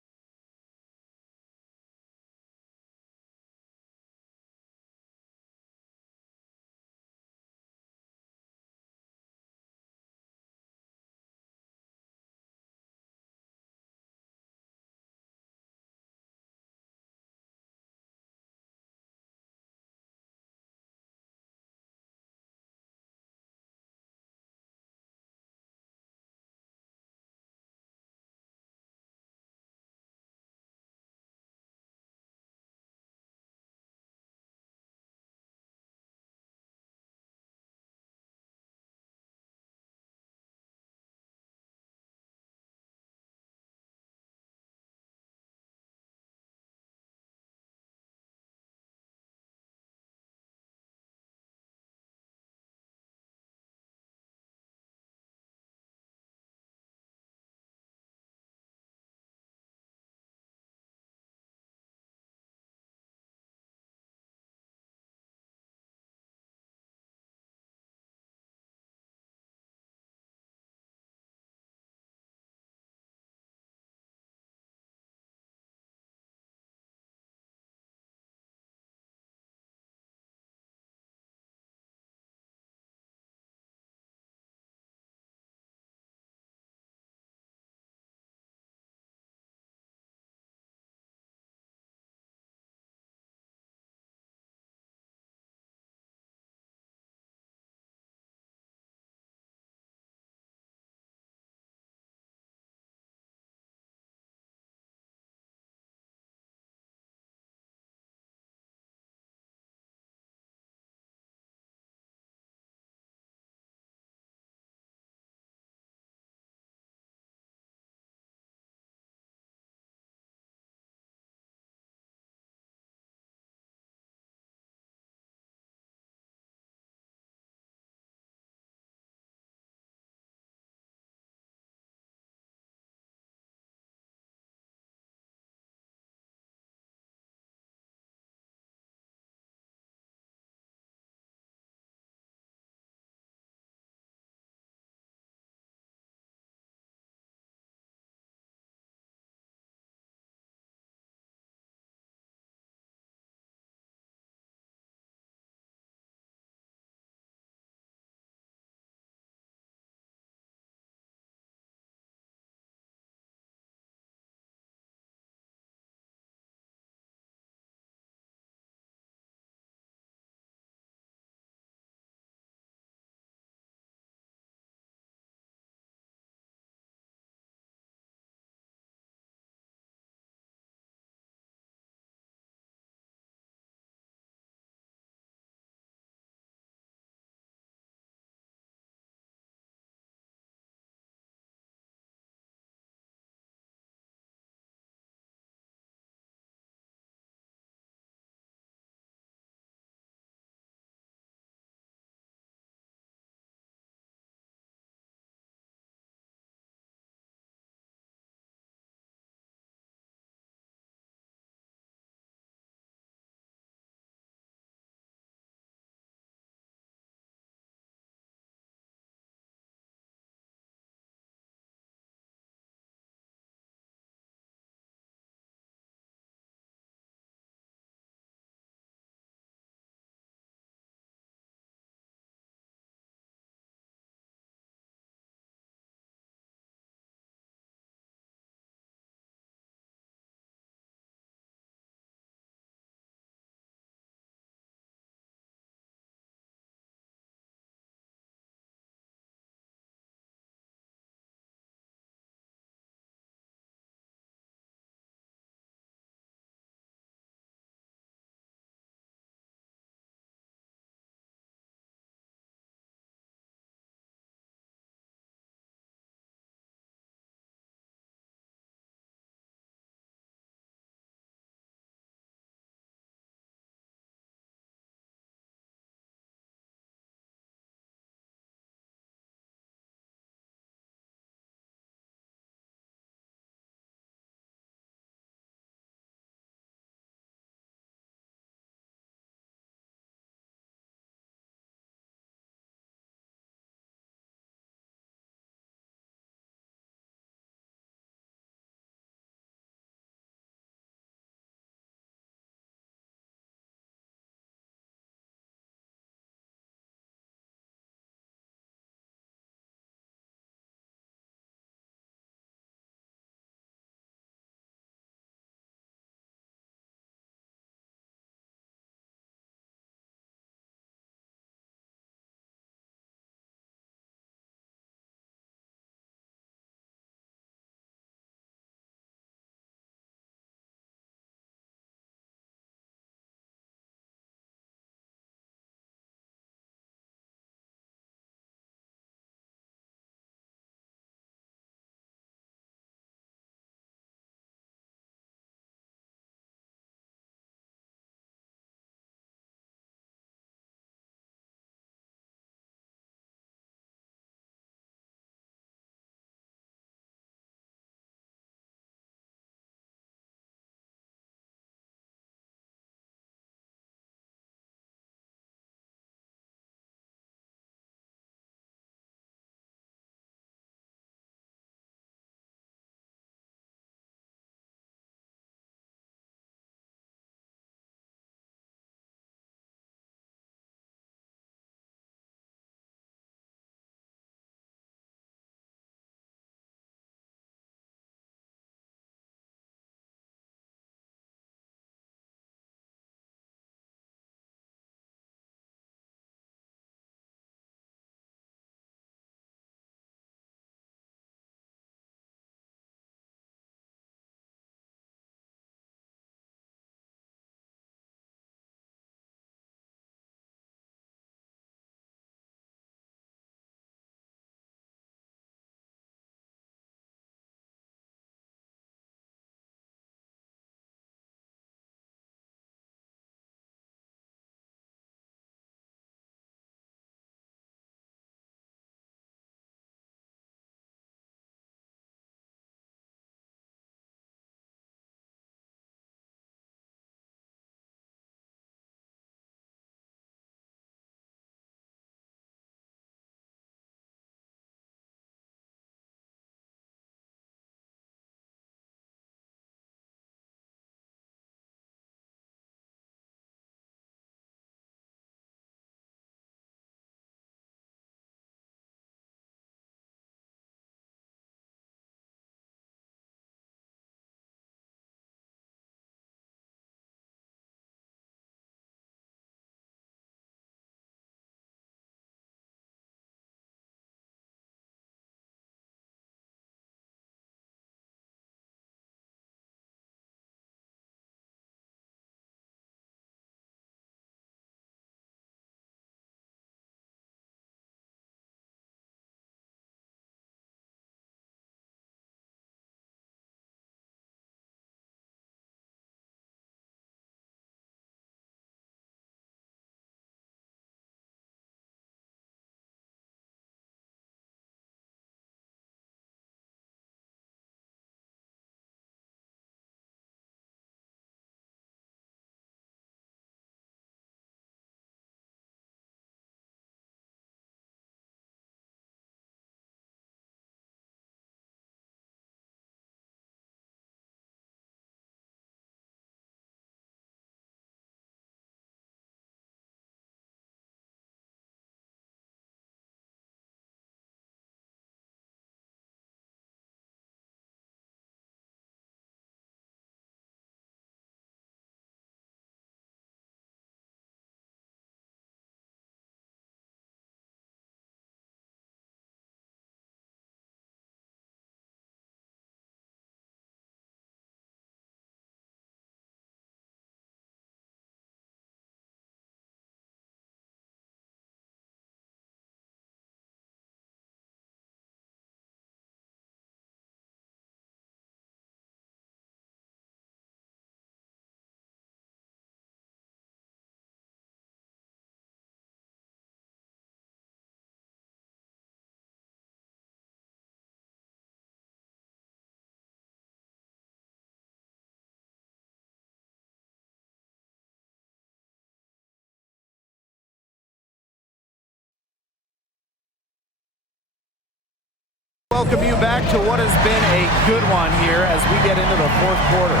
welcome you back to what has been a good one here as we get into the fourth quarter.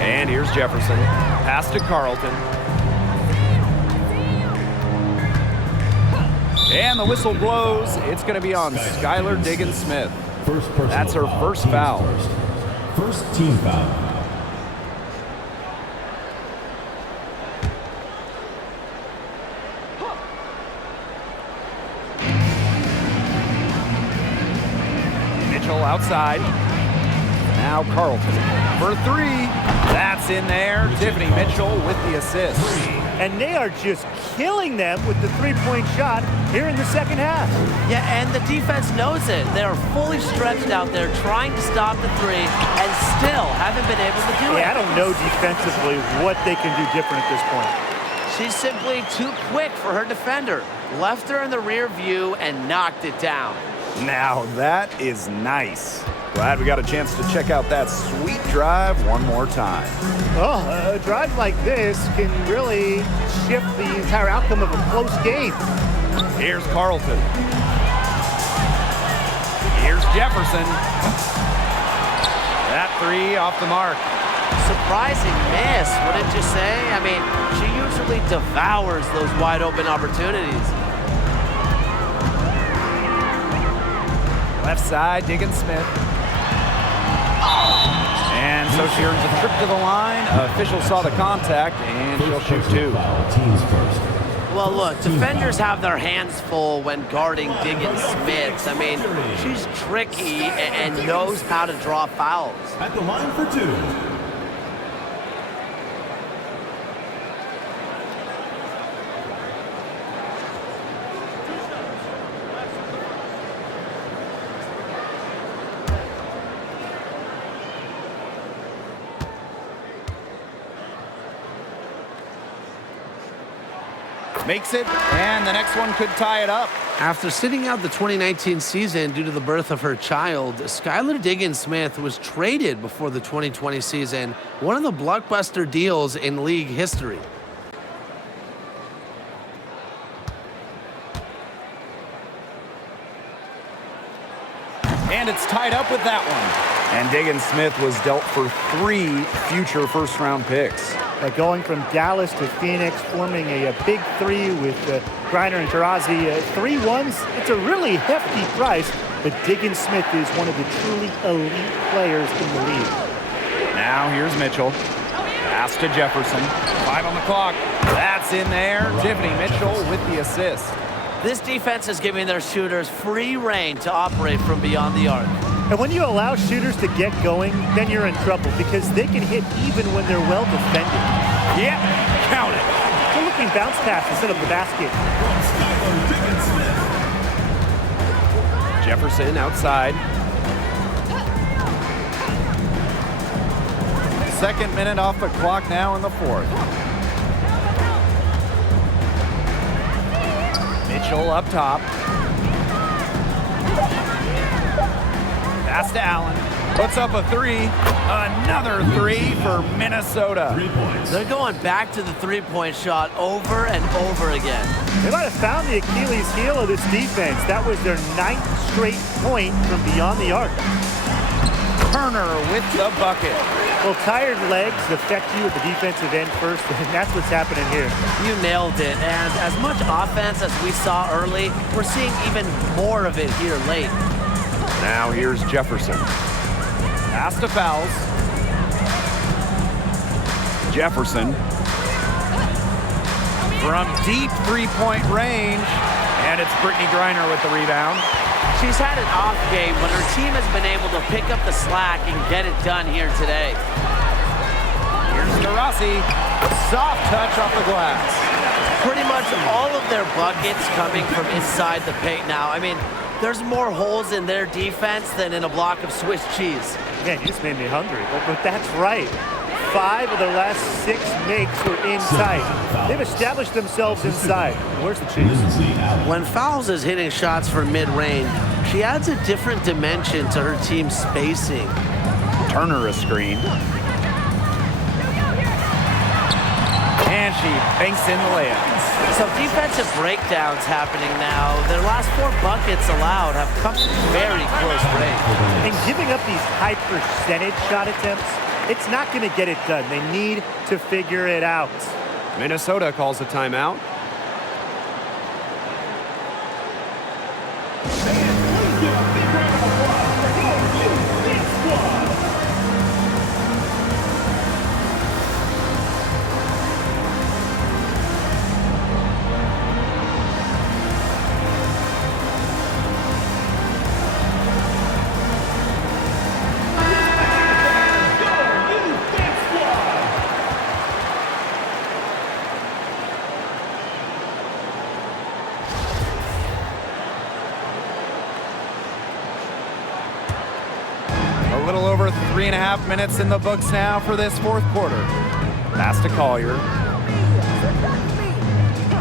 And here's Jefferson. Pass to Carlton. And the whistle blows. It's going to be on Skylar Diggins-Smith. That's her first foul. First team foul. Mitchell outside. Now Carlton for three. That's in there. Tiffany Mitchell with the assist. And they are just killing them with the three-point shot here in the second half. Yeah, and the defense knows it. They are fully stretched out there trying to stop the three and still haven't been able to do it. Yeah, I don't know defensively what they can do different at this point. She's simply too quick for her defender. Left her in the rear view and knocked it down. Now that is nice. Glad we got a chance to check out that sweet drive one more time. Oh, a drive like this can really shift the entire outcome of a close game. Here's Carlton. Here's Jefferson. That three off the mark. Surprising miss, wouldn't you say? I mean, she usually devours those wide open opportunities. Left side, Diggins-Smith. And so she earns a trip to the line. Official saw the contact, and she'll shoot two. Teams first. Well, look, defenders have their hands full when guarding Diggins-Smith. I mean, she's tricky and knows how to draw fouls. At the line for two. Makes it, and the next one could tie it up. After sitting out the 2019 season due to the birth of her child, Skylar Diggins-Smith was traded before the 2020 season, one of the blockbuster deals in league history. And it's tied up with that one. And Diggins-Smith was dealt for 3 future first-round picks. Going from Dallas to Phoenix, forming a big three with Griner and Taurasi. 3-1s, it's a really hefty price, but Diggins-Smith is one of the truly elite players in the league. Now here's Mitchell. Pass to Jefferson. 5 on the clock. That's in there. Tiffany Mitchell with the assist. This defense is giving their shooters free reign to operate from beyond the arc. And when you allow shooters to get going, then you're in trouble because they can hit even when they're well defended. Yep, count it. Good looking bounce pass instead of the basket. Jefferson outside. Second minute off the clock now in the fourth. Mitchell up top. Pass to Allen. Puts up a three. Another three for Minnesota. 3 points. They're going back to the three-point shot over and over again. They might have found the Achilles heel of this defense. That was their 9th straight point from beyond the arc. Turner with the bucket. Well, tired legs affect you at the defensive end first, and that's what's happening here. You nailed it. And as much offense as we saw early, we're seeing even more of it here late. Now here's Jefferson. Pass to Fouls. Jefferson. From deep three-point range. And it's Brittany Griner with the rebound. She's had an off game, but her team has been able to pick up the slack and get it done here today. Here's Taurasi. Soft touch off the glass. Pretty much all of their buckets coming from inside the paint now. I mean, there's more holes in their defense than in a block of Swiss cheese. Man, you just made me hungry, but that's right. 5 of the last 6 makes were inside. They've established themselves inside. Where's the cheese? When Fouls is hitting shots from mid-range, she adds a different dimension to her team's spacing. Turner a screen. And she banks in the layup. Some defensive breakdowns happening now. Their last 4 buckets allowed have come from very close range. And giving up these high percentage shot attempts, it's not going to get it done. They need to figure it out. Minnesota calls a timeout. A little over 3.5 minutes in the books now for this fourth quarter. Pass to Collier.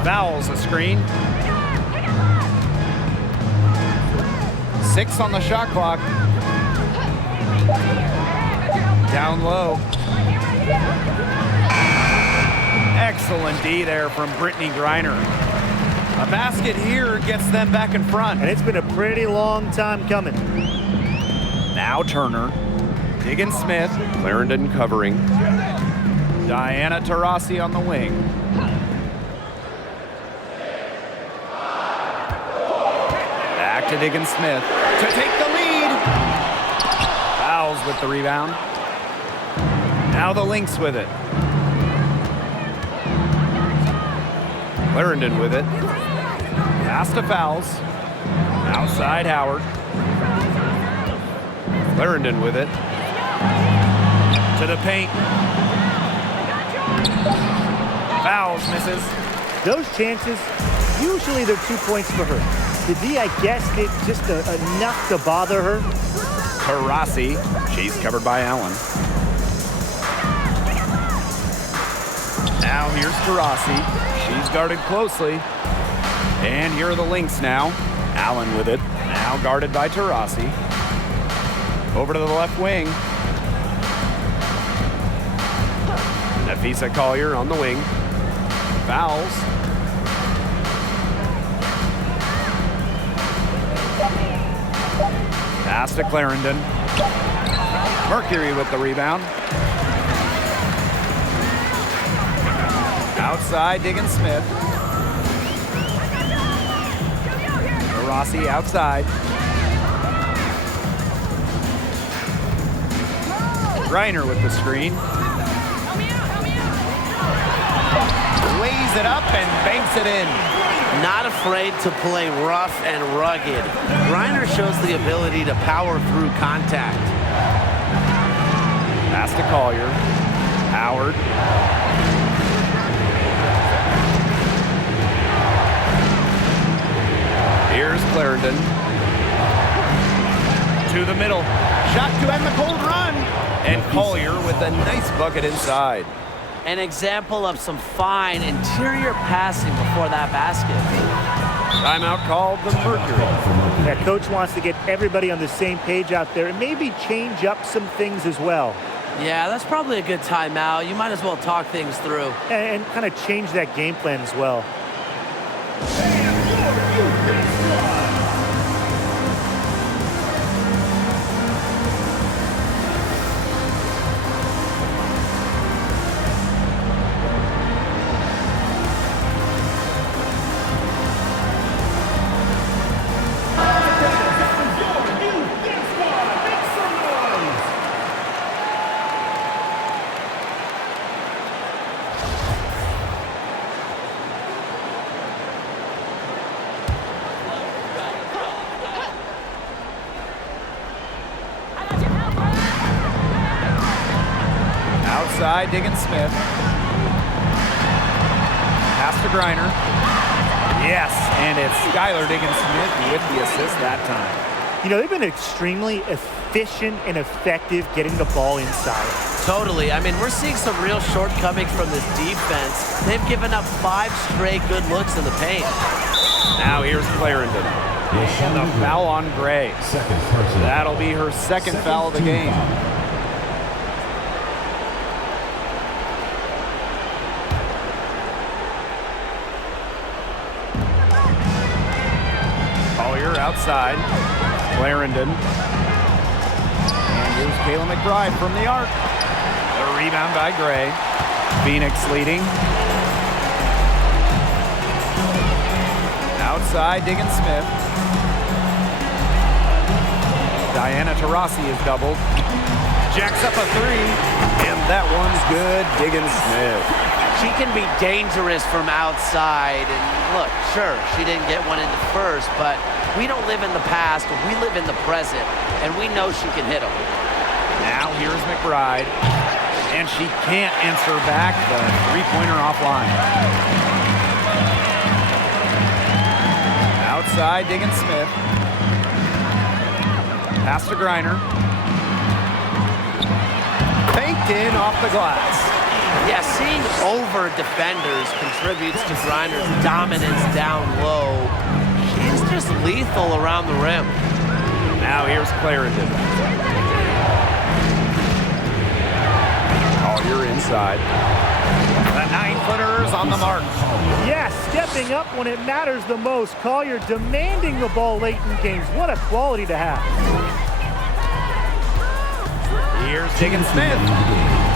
Fouls a screen. 6 on the shot clock. Down low. Excellent D there from Brittany Griner. A basket here gets them back in front. And it's been a pretty long time coming. Now Turner. Diggins Smith. Clarendon covering. Diana Taurasi on the wing. Back to Diggins Smith to take the lead. Fouls with the rebound. Now the Lynx with it. Clarendon with it. Pass to Fouls. Outside Howard. Clarendon with it. To the paint. Fouls, misses. Those chances, usually they're 2 points for her. The D, I guess, did just enough to bother her. Taurasi. She's covered by Allen. Now here's Taurasi. She's guarded closely. And here are the Lynx now. Allen with it. Now guarded by Taurasi. Over to the left wing. Nafisa Collier on the wing. Fouls. Pass to Clarendon. Mercury with the rebound. Outside, Diggins Smith. Rossi outside. Griner with the screen. Lays it up and banks it in. Not afraid to play rough and rugged. Griner shows the ability to power through contact. Pass to Collier. Howard. Here's Clarendon. To the middle. Shot to end the cold run. And Collier with a nice bucket inside. An example of some fine interior passing before that basket. Timeout called the Mercury. Yeah, coach wants to get everybody on the same page out there and maybe change up some things as well. Yeah, that's probably a good timeout. You might as well talk things through. And kind of change that game plan as well. Outside, Diggins Smith. Pass to Griner. Yes, and it's Skylar Diggins Smith with the assist that time. You know, they've been extremely efficient and effective getting the ball inside. Totally. I mean, we're seeing some real shortcomings from this defense. They've given up 5 straight good looks in the paint. Now here's Clarendon. And the foul on Gray. That'll be her second foul of the game. outside. Clarendon. And here's Kayla McBride from the arc. The rebound by Gray. Phoenix leading. Outside, Diggin Smith. Diana Taurasi is doubled. Jacks up a three, and that one's good. Diggin Smith. She can be dangerous from outside. And look, sure, she didn't get one in the first, but we don't live in the past. We live in the present, and we know she can hit them. Now here's McBride, and she can't answer back the three-pointer offline. Outside, Diggin Smith. Pass to Griner. Baked in off the glass. Yeah, seeing over defenders contributes to Griner's dominance down low. She's just lethal around the rim. Now here's Clarendon. Collier inside. The 9-footers on the mark. Yes, stepping up when it matters the most. Collier demanding the ball late in games. What a quality to have. Here's Diggin Smith.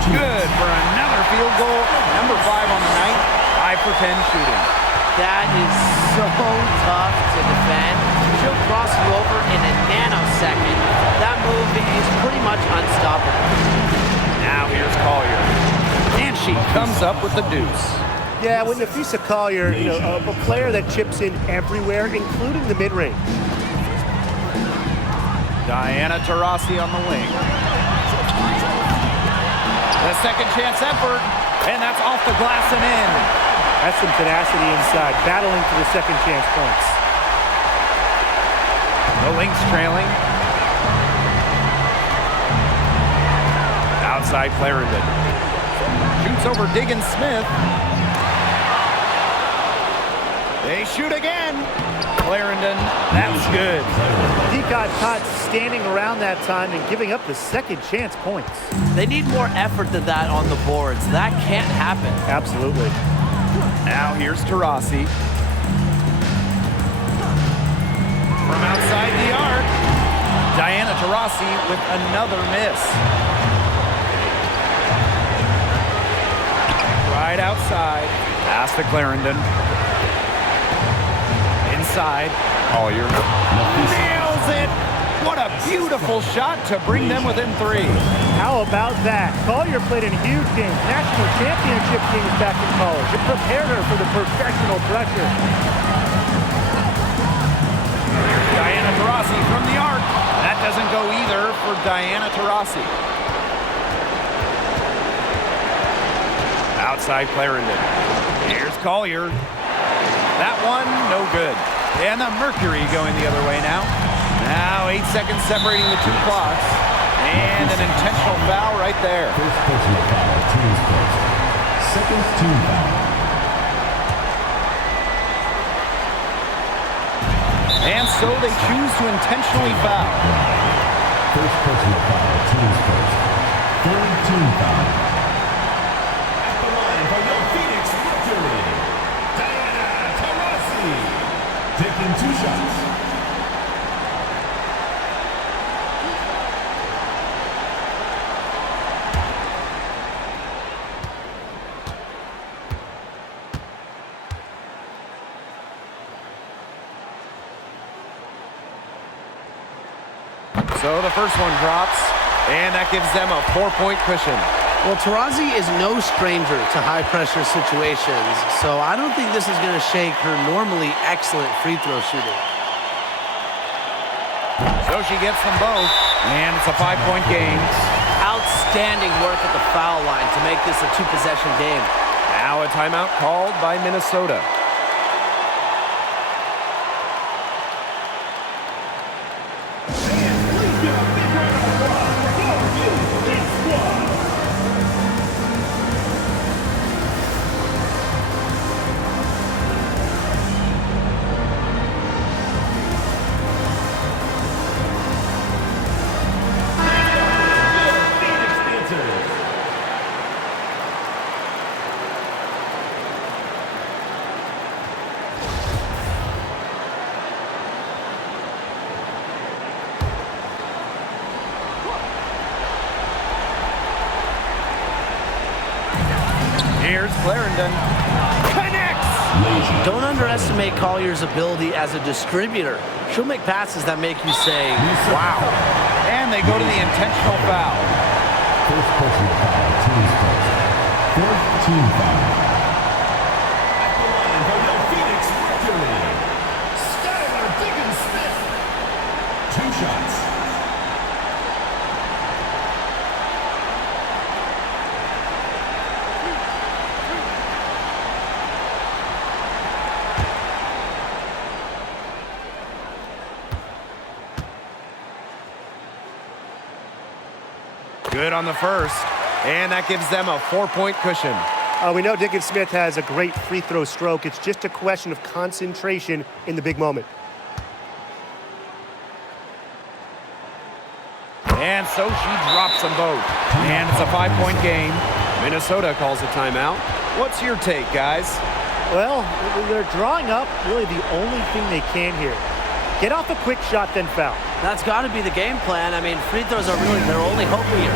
Good for another field goal. Number 5 on the night. 5 for 10 shooting. That is so tough to defend. She'll cross you over in a nanosecond. That move is pretty much unstoppable. Now here's Collier. And she comes up with the deuce. Yeah, when Nafisa Collier, a player that chips in everywhere, including the mid-range. Diana Taurasi on the wing. The second chance effort, and that's off the glass and in. That's some tenacity inside, battling for the second chance points. The Lynx trailing. Outside Clarendon. Shoots over Diggin Smith. They shoot again. Clarendon, that's good. He got caught standing around that time and giving up the second chance points. They need more effort than that on the boards. That can't happen. Absolutely. Now here's Taurasi. From outside the arc, Diana Taurasi with another miss. Right outside. Pass to Clarendon. Inside. Collier nails it. What a beautiful shot to bring them within 3. How about that? Collier played in huge games, national championship games back in college. It prepared her for the professional pressure. Diana Taurasi from the arc. That doesn't go either for Diana Taurasi. Outside Clarendon. Here's Collier. That one, no good. And the Mercury going the other way now. Now 8 seconds separating the two clocks. And an intentional foul right there. First personal foul, team's first. Second team foul. And so they choose to intentionally foul. First personal foul, team's first. Third team foul. At the line for your Phoenix Mercury, Diana Taurasi, taking 2 shots. So the first one drops, and that gives them a 4-point cushion. Well, Taurasi is no stranger to high-pressure situations, so I don't think this is going to shake her normally excellent free throw shooting. So she gets them both, and it's a 5-point game. Outstanding work at the foul line to make this a 2-possession game. Now a timeout called by Minnesota. Here's Clarendon. Connects! Don't underestimate Collier's ability as a distributor. She'll make passes that make you say, wow. And they go to the intentional foul. First personal foul, team's first. Fourth team foul. At the line for the Phoenix Mercury, Skylar Diggins-Smith. 2 shots. Good on the first, and that gives them a 4-point cushion. We know Diggins-Smith has a great free throw stroke. It's just a question of concentration in the big moment. And so she drops them both. And it's a 5-point game. Minnesota calls a timeout. What's your take, guys? Well, they're drawing up really the only thing they can here. Get off a quick shot, then foul. That's got to be the game plan. I mean, free throws are really their only hope here.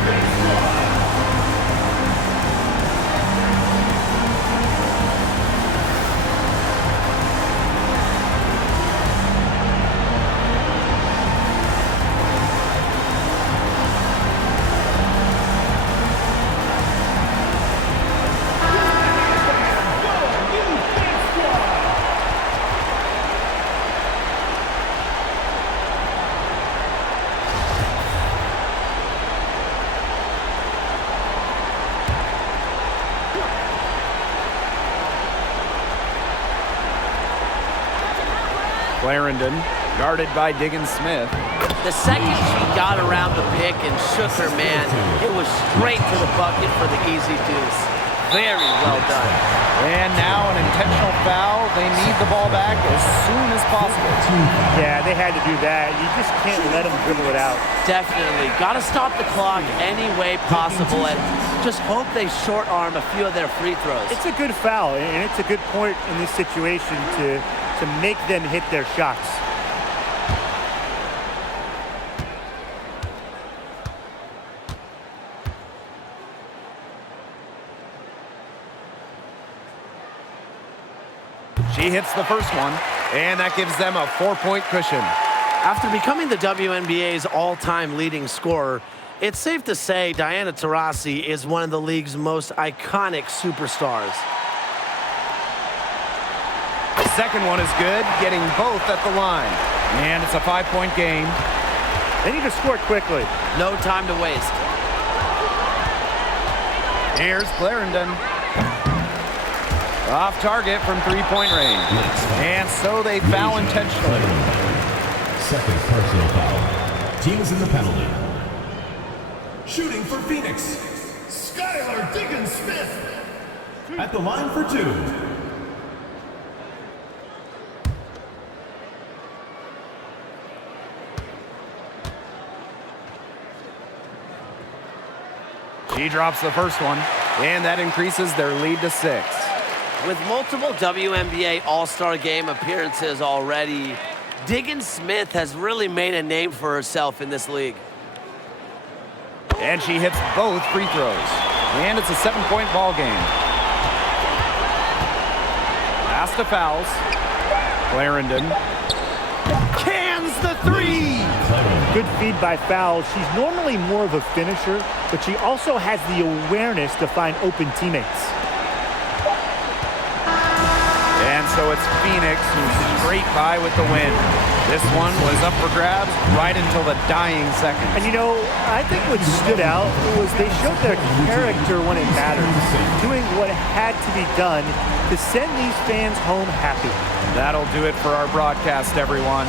Clarendon, guarded by Diggins-Smith. The second she got around the pick and shook her man, it was straight to the bucket for the easy deuce. Very well done. And now an intentional foul. They need the ball back as soon as possible. Yeah, they had to do that. You just can't let them dribble it out. Definitely. Got to stop the clock any way possible and just hope they short arm a few of their free throws. It's a good foul, and it's a good point in this situation to make them hit their shots. She hits the first one, and that gives them a 4-point cushion. After becoming the WNBA's all-time leading scorer, it's safe to say Diana Taurasi is one of the league's most iconic superstars. The second one is good, getting both at the line. And it's a 5-point game. They need to score quickly. No time to waste. Here's Clarendon. Off target from 3-point range. And so they foul intentionally. Second personal foul. Teams in the penalty. Shooting for Phoenix, Skylar Diggins-Smith. At the line for 2. She drops the first one, and that increases their lead to 6. With multiple WNBA All-Star Game appearances already, Diggins-Smith has really made a name for herself in this league. And she hits both free throws. And it's a 7-point ball game. Pass to fouls. Clarendon cans the 3. Good feed by foul. She's normally more of a finisher, but she also has the awareness to find open teammates. And so it's Phoenix who's straight by with the win. This one was up for grabs right until the dying seconds. And you know, I think what stood out was they showed their character when it mattered, doing what had to be done to send these fans home happy. That'll do it for our broadcast, everyone.